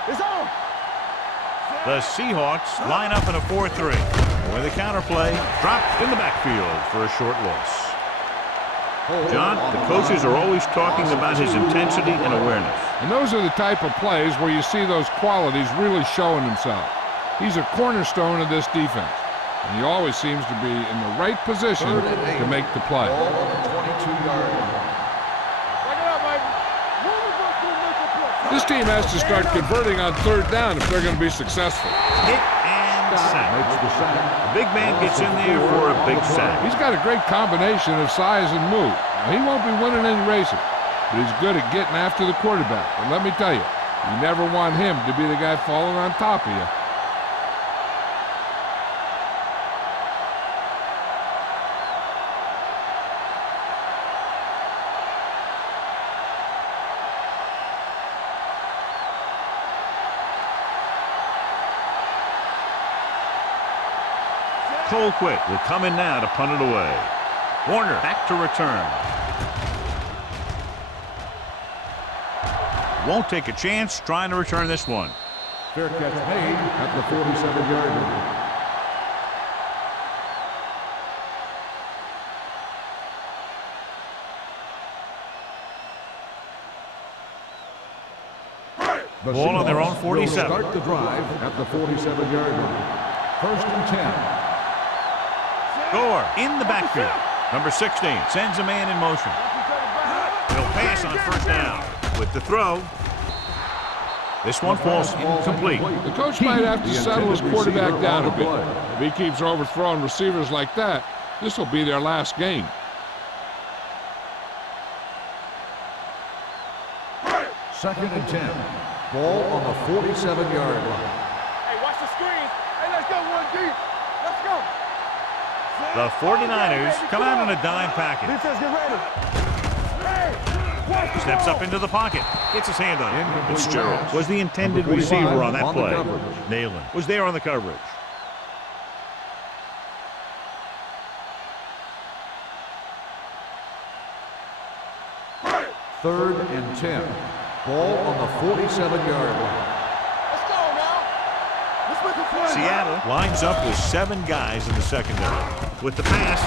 It's on. The Seahawks line up in a 4-3. With a counter play, dropped in the backfield for a short loss. John, the coaches are always talking about his intensity and awareness. And those are the type of plays where you see those qualities really showing themselves. He's a cornerstone of this defense, and he always seems to be in the right position to make the play. Ball on the 22-yard line. This team has to start converting on third down if they're going to be successful. Hit and sack. Makes the sack. The big man gets in there for a big sack. He's got a great combination of size and move. Now, he won't be winning any races, but he's good at getting after the quarterback. And let me tell you, you never want him to be the guy falling on top of you. Colquitt will come in now to punt it away. Warner back to return. Won't take a chance trying to return this one. Fair catch made at the 47-yard line. Ball on their own 47. Start the drive at the 47-yard line. 1st and 10. Gore in the backfield. Number 16 sends a man in motion. He'll pass on first down. With the throw, this one falls incomplete. The coach might have to settle his quarterback down a bit. If he keeps overthrowing receivers like that, this will be their last game. Second and 10. Ball on the 47-yard line. Hey, watch the screen. Hey, let's go, 1D. Let's go. The 49ers come out on a dime package. Defense, get ready. Hey, watch the Steps ball. up into the pocket. Gets his hand on it. Fitzgerald was the intended receiver on that play. Nalen was there on the coverage. Third and 10. Ball on the 47-yard line. Let's go now. Let's make a play. Seattle lines up with 7 guys in the secondary. With the pass,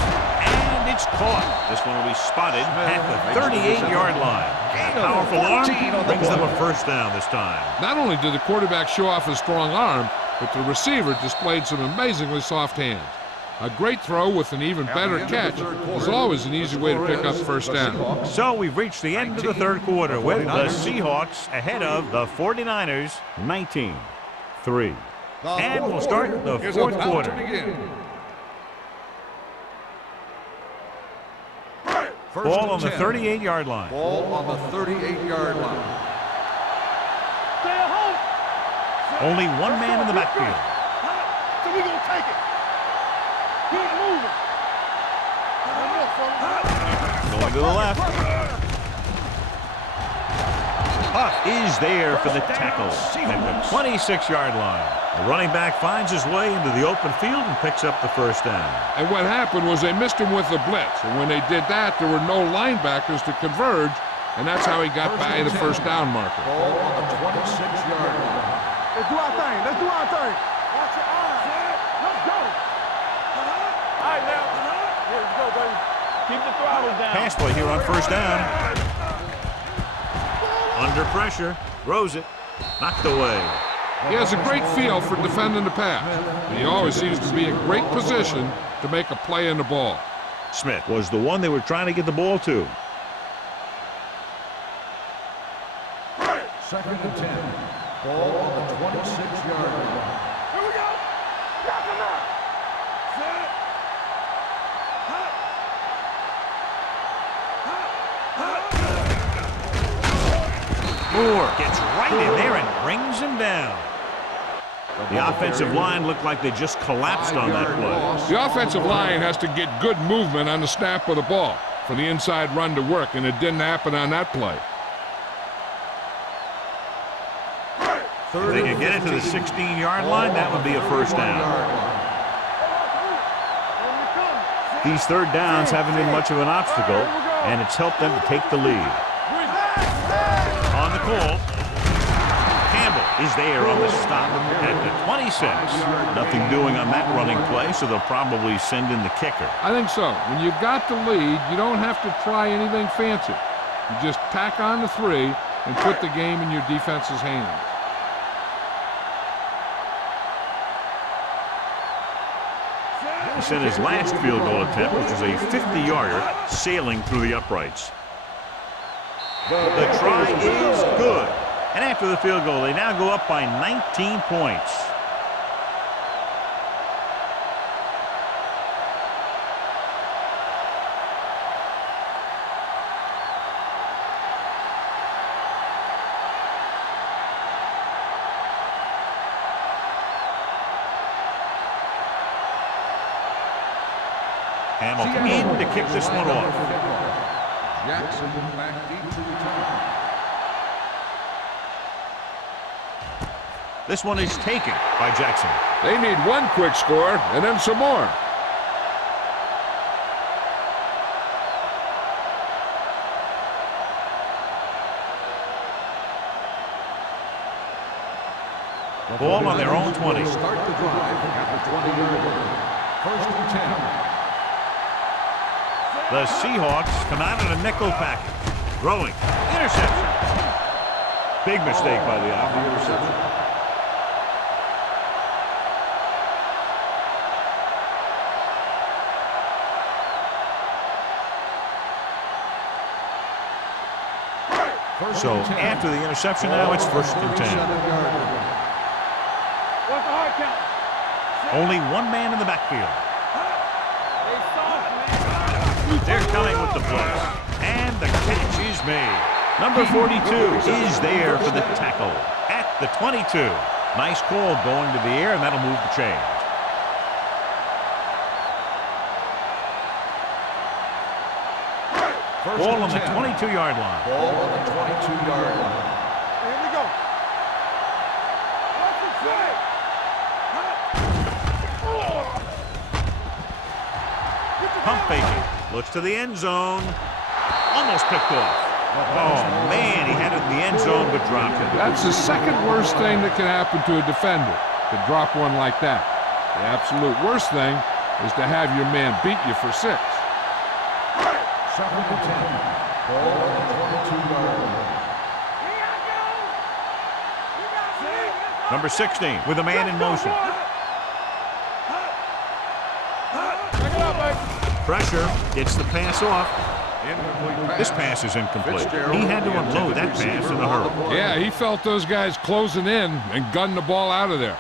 and it's caught. This one will be spotted at the 38-yard line. A powerful arm brings them a first down this time. Not only did the quarterback show off his strong arm, but the receiver displayed some amazingly soft hands. A great throw with an even better catch is always an easy way to pick up first down. So we've reached the end of the third quarter with the Seahawks ahead of the 49ers 19-3. And we'll start the fourth quarter. Ball on the 38-yard line. Ball on the 38-yard line. Stay at home. Only one man in the backfield. So we're going to take it. Keep moving. Going to the left. Huff is there for the tackle at the 26-yard line. The running back finds his way into the open field and picks up the first down. And what happened was they missed him with the blitz. And when they did that, there were no linebackers to converge, and that's how he got by the first down marker. Ball on the 26-yard line. Let's do our thing. Let's do our thing. Watch your eyes. Let's go. All right, now. Here we go, baby. Keep the throttle down. Pass play here on first down. Under pressure. Throws it. Knocked away. He has a great feel for defending the pass, and he always seems to be in great position to make a play in the ball. Smith was the one they were trying to get the ball to. Second and 10. Ball on the 26-yard line. Here we go. Knock him out. Set. Moore gets right in there and brings him down. The offensive line looked like they just collapsed on that play. The offensive line has to get good movement on the snap of the ball for the inside run to work, and it didn't happen on that play. If they could get it to the 16-yard line, that would be a first down. These third downs haven't been much of an obstacle, and it's helped them to take the lead. On the call, Campbell is there on the stop at the 26. Nothing doing on that running play, so they'll probably send in the kicker. I think so. When you've got the lead, you don't have to try anything fancy. You just tack on the 3 and put the game in your defense's hands. He sent his last field goal attempt, which was a 50-yarder, sailing through the uprights. The try is good. And after the field goal, they now go up by 19 points. Hamilton in to kick this one off. Jackson back deep to return. This one is taken by Jackson. They need one quick score and then some more. Ball on their own 20. Start the drive at the 20-yard line. First and 10. The Seahawks come out in a nickel package. Throwing. Interception. Big mistake by the offense. So after the interception now, it's first and 10. What's the hard count? Only one man in the backfield. They're coming with the blitz. And the catch is made. Number 42 is there for the tackle at the 22. Nice call going to the air, and that'll move the chains. Ball on the 22-yard line. Ball on the 22-yard line. Here we go. What's it say? Pump faking. Looks to the end zone. Almost picked off. Oh, man, he had it in the end zone but dropped it. That's the second worst thing that can happen to a defender, to drop one like that. The absolute worst thing is to have your man beat you for 6. Second and 10. Ball on the 22-yard line. Number 16 with a man in motion. Pressure gets the pass off. This pass is incomplete. He had to unload that pass in a hurry. Yeah, he felt those guys closing in and gunned the ball out of there.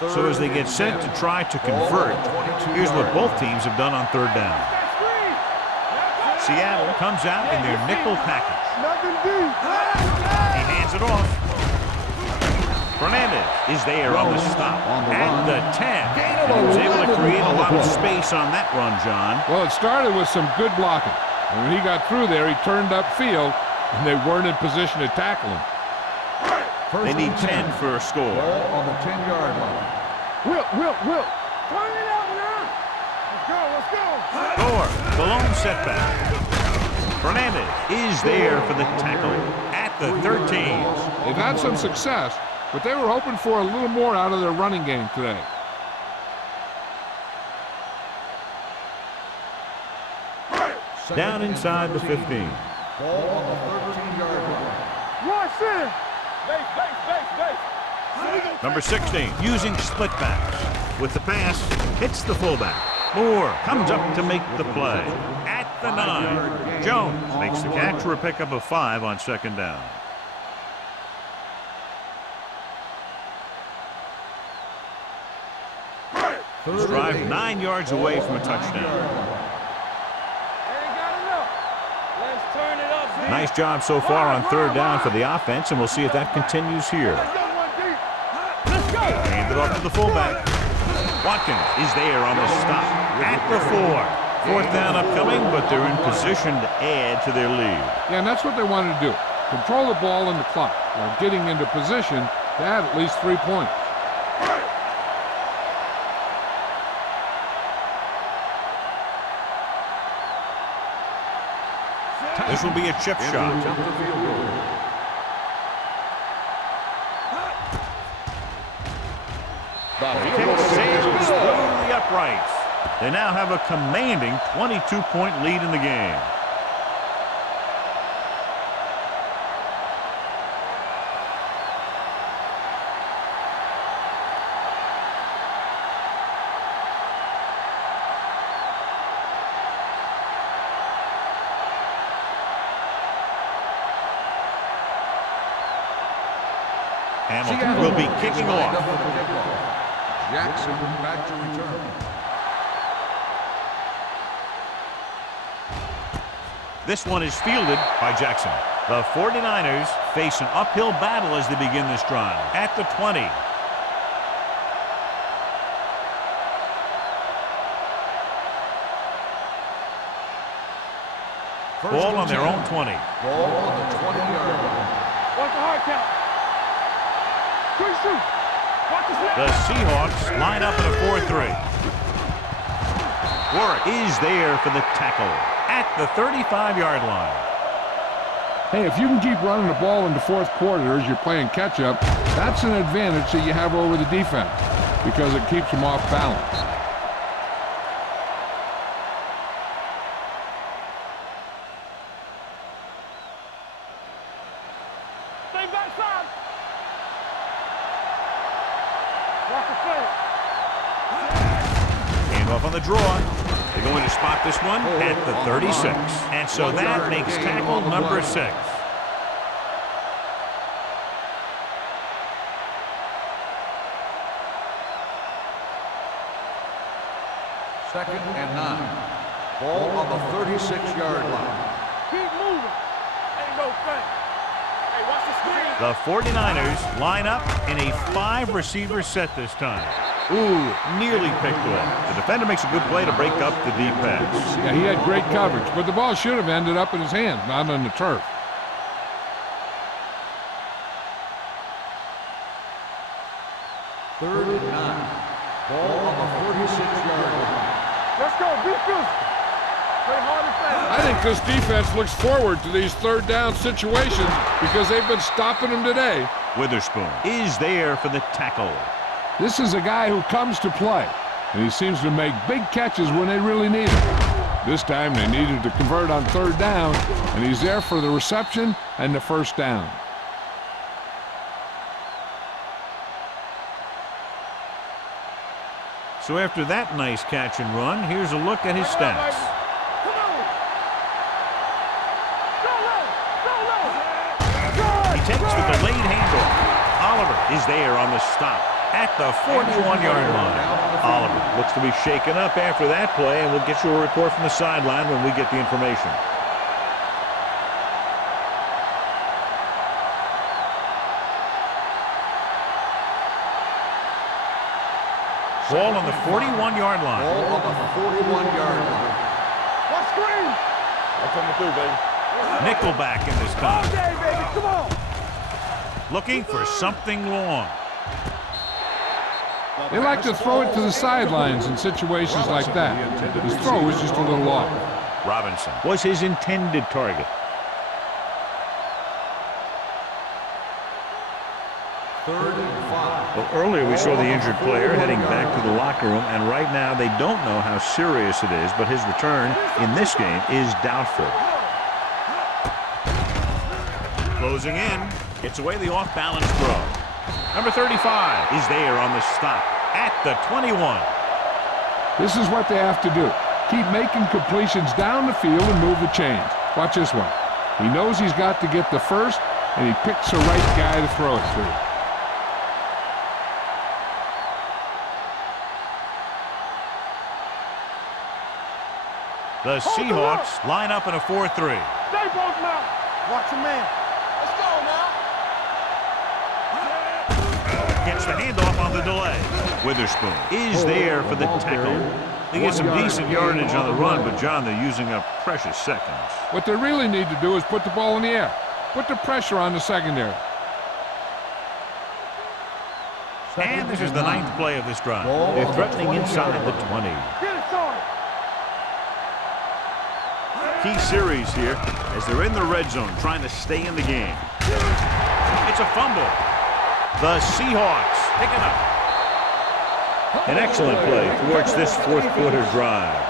So as they get set to try to convert, here's what both teams have done on third down. Seattle comes out in their nickel package. He hands it off. Fernandez is there on the stop at the 10. And he was able to create a lot of space on that run, John. Well, it started with some good blocking. And when he got through there, he turned upfield, and they weren't in position to tackle him. They need 10 for a score. Ball on the 10-yard line. Will. Turn it up now. Let's go. Gore, the lone setback. Fernandez is there for the tackle at the 13. They've had some success, but they were hoping for a little more out of their running game today. Down inside the 15. Ball on the 13-yard line. Watch this. Base. Number 16 using split backs. With the pass, hits the fullback. Moore comes up to make the play. At the 9. Jones makes the catch for a pickup of 5 on second down. This drive 9 yards away from a touchdown. Turn it up, Z. Nice job so far on third down for the offense, and we'll see if that continues here. Let's go. Hand it off to the fullback. Watkins is there on the stop at the 4. Fourth down upcoming, but they're in position to add to their lead. Yeah, and that's what they wanted to do. Control the ball and the clock while getting into position to add at least 3 points. attack. This will be a chip And shot. attempt a field goal. Kick sails through the uprights. They now have a commanding 22-point lead in the game. Hamilton will be kicking off. Jackson back to return. This one is fielded by Jackson. The 49ers face an uphill battle as they begin this drive. At the 20. Ball on their own 20. Ball on the 20-yard line. Watch the hard count. Quick shoot. Watch the snap. The Seahawks line up in a 4-3. Warwick is there for the tackle at the 35-yard line. Hey, if you can keep running the ball in the fourth quarter as you're playing catch-up, that's an advantage that you have over the defense because it keeps them off balance. Stay backside. Watch the play. Hand off on the draw. They're going to spot this one at the 36. And so that makes tackle number 6. Second and 9. Ball on the 36-yard line. Keep moving. Ain't no thing. Hey, watch the screen. The 49ers line up in a 5-receiver set this time. Ooh, nearly picked off. The defender makes a good play to break up the deep pass. Yeah, he had great coverage, but the ball should have ended up in his hands, not on the turf. Third and 9. Ball on the 46-yard line. Let's go. Be physical. Play hard and fast. I think this defense looks forward to these third down situations because they've been stopping them today. Witherspoon is there for the tackle. This is a guy who comes to play, and he seems to make big catches when they really need him. This time they needed to convert on third down, and he's there for the reception and the first down. So after that nice catch and run, here's a look at his stats. Come on. Go low. Go low. He takes the delayed handoff. Oliver is there on the stop at the 41-yard line. Oliver looks to be shaken up after that play, and we'll get you a report from the sideline when we get the information. Ball on the 41-yard line. Ball on the 41-yard line. Watch screen. I'm coming through, baby. Nickelback in this time. Okay, baby. Come on. Looking for something long. They like to throw it to the sidelines in situations like that. His throw was just a little off. Robinson was his intended target. Third and 5. Well, earlier we saw the injured player heading back to the locker room, and right now they don't know how serious it is, but his return in this game is doubtful. Closing in, gets away the off-balance throw. Number 35 is there on the stop at the 21. This is what they have to do. Keep making completions down the field and move the chains. Watch this one. He knows he's got to get the first, and he picks the right guy to throw it to. The Seahawks line up in a 4-3. Stay both now. Watch your man. Let's go now. Gets the handoff on the delay. Witherspoon is there for the tackle. They get some decent yardage on the run, but, John, they're using up precious seconds. What they really need to do is put the ball in the air. Put the pressure on the secondary. And this is the 9th play of this drive. They're threatening inside the 20. Get it, Tony. Key series here as they're in the red zone trying to stay in the game. It's a fumble. The Seahawks pick it up. An excellent play towards this fourth quarter drive.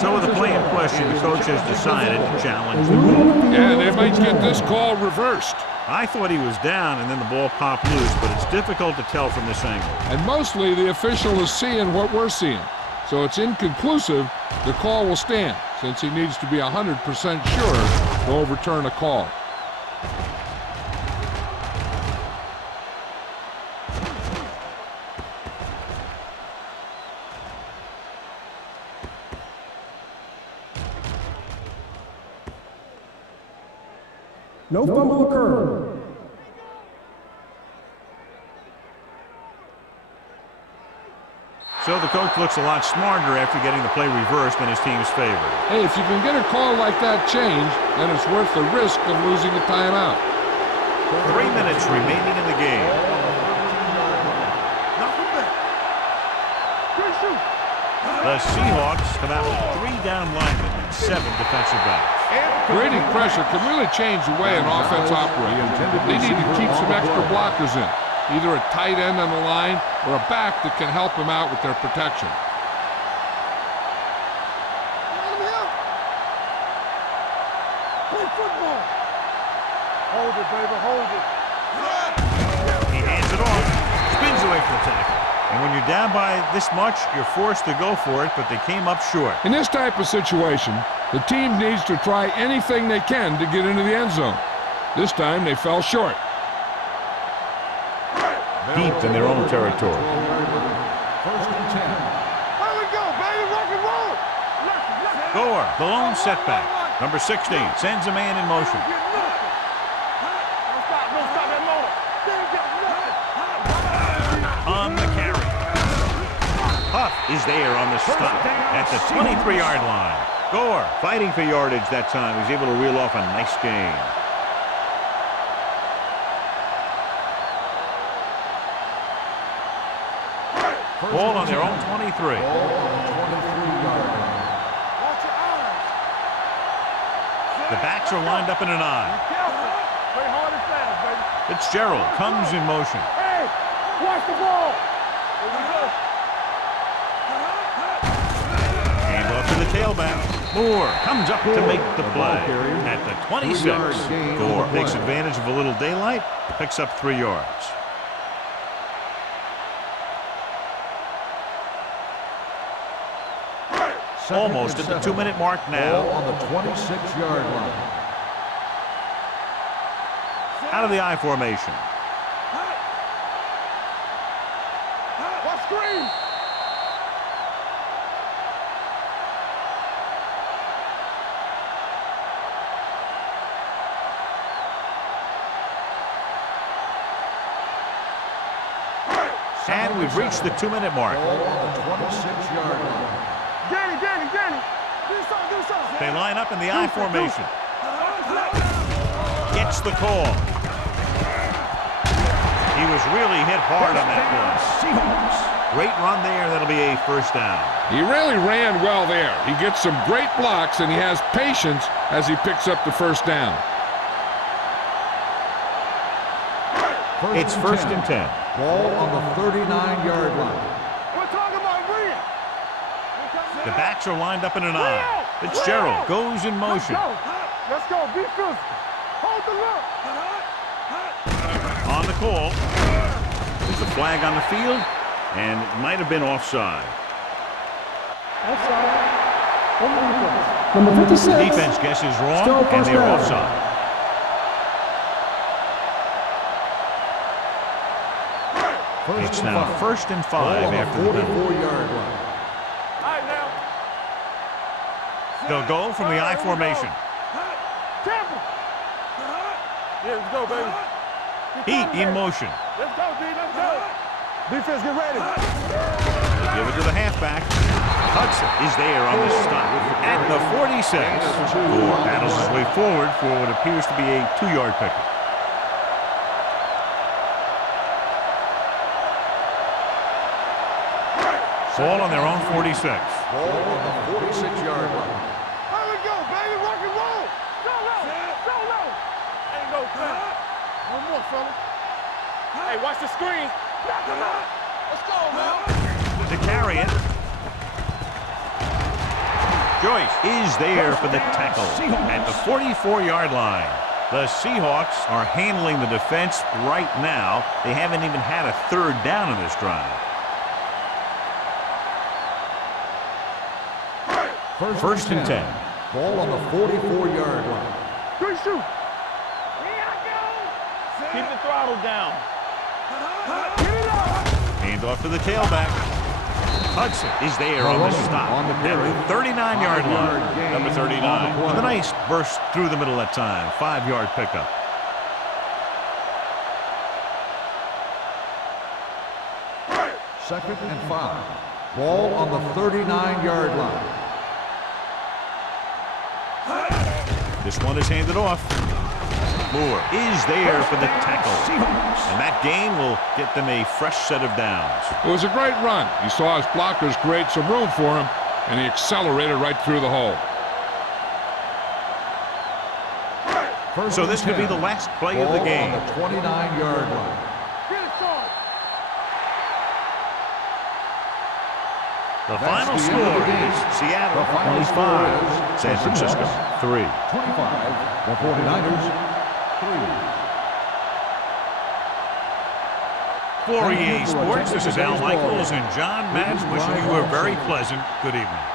So with the play in question, the coach has decided to challenge the call. Yeah, they might get this call reversed. I thought he was down and then the ball popped loose, but it's difficult to tell from this angle. And mostly the official is seeing what we're seeing. So it's inconclusive. The call will stand since he needs to be 100% sure to overturn a call. No fumble occurred. So the coach looks a lot smarter after getting the play reversed in his team's favor. Hey, if you can get a call like that changed, then it's worth the risk of losing a timeout. 3 minutes remaining in the game. The Seahawks come out with 3 down linemen and 7 defensive backs. Creating pressure can really change the way an offense operates. They need to keep some extra blockers in, either a tight end on the line or a back that can help them out with their protection. Play football. Hold it, baby, hold it. He hands it off, spins away from the tackle. And when you're down by this much, you're forced to go for it, but they came up short. In this type of situation, the team needs to try anything they can to get into the end zone. This time they fell short. Deep in their own territory. First and 10. Here we go, baby, rock and roll. Gore, the lone setback. Number 16 sends a man in motion. Don't stop that motor. They ain't got nothing. On the carry. Huff is there on the stop at the 23-yard line. Gore fighting for yardage that time. He's able to reel off a nice gain. Ball on their own 23. Ball on the 23-yard line. Watch your eyes. The backs are lined up in an I. Careful. Play hard and fast, baby. Fitzgerald comes in motion. Hey, watch the ball. Here we go. Hand off to the tailback. Moore comes up to make the play at the 26. Gore takes advantage of a little daylight, picks up 3 yards. Almost at the 2-minute mark now. Ball on the 26-yard line. Out of the I formation. Watch screen. And we've reached the 2-minute mark. Ball on the 26-yard line. Danny. Do something. They line up in the I formation. Gets the call. He was really hit hard on that play. Great run there. That'll be a first down. He really ran well there. He gets some great blocks, and he has patience as he picks up the first down. It's first and 10. Ball on the 39-yard line. We're talking about Rhea. The backs are lined up in an I. Fitzgerald goes in motion. Let's go. Be physical. Hold the look. On the call. There's a flag on the field, and it might have been offside. Offside. Number 56. The defense guesses wrong, Still and first they're down. offside. It's now first and 5 after the penalty. 44-yard line. All right, now. They'll go from the I formation. Temple. Yeah, let's go, baby. Heat in motion. Let's go, D. Let's go. Defense, get ready. Give it to the halfback. Hudson is there on the stop at the 46. Gore paddles his way forward for what appears to be a 2-yard pickup. Ball on their own 46. Ball on the 46-yard line. Here we go, baby. Rock and roll. Go low. Go low. Ain't no time. One more, fellas. Hey, watch the screen. Knock him out. Let's go, man. To carry it. Joyce is there for the tackle at the 44-yard line. The Seahawks are handling the defense right now. They haven't even had a third down in this drive. First and 10. Ball on the 44-yard line. Good shoot. Keep the throttle down. Get it up. Hand off to the tailback. Hudson is there on the stop at the 39-yard line. Number 39 with a nice burst through the middle that time. 5-yard pickup. Second and 5. Ball on the 39-yard line. This one is handed off. Moore is there for the tackle. And that gain will get them a fresh set of downs. It was a great run. He saw his blockers create some room for him, and he accelerated right through the hole. So this could be the last play of the game. On the 29-yard line. Get it, Sarge. The final score is Seattle 25, San Francisco 3. 25, the 49ers 3. For EA Sports, this is Al Michaels and John Madden wishing you a very pleasant good evening.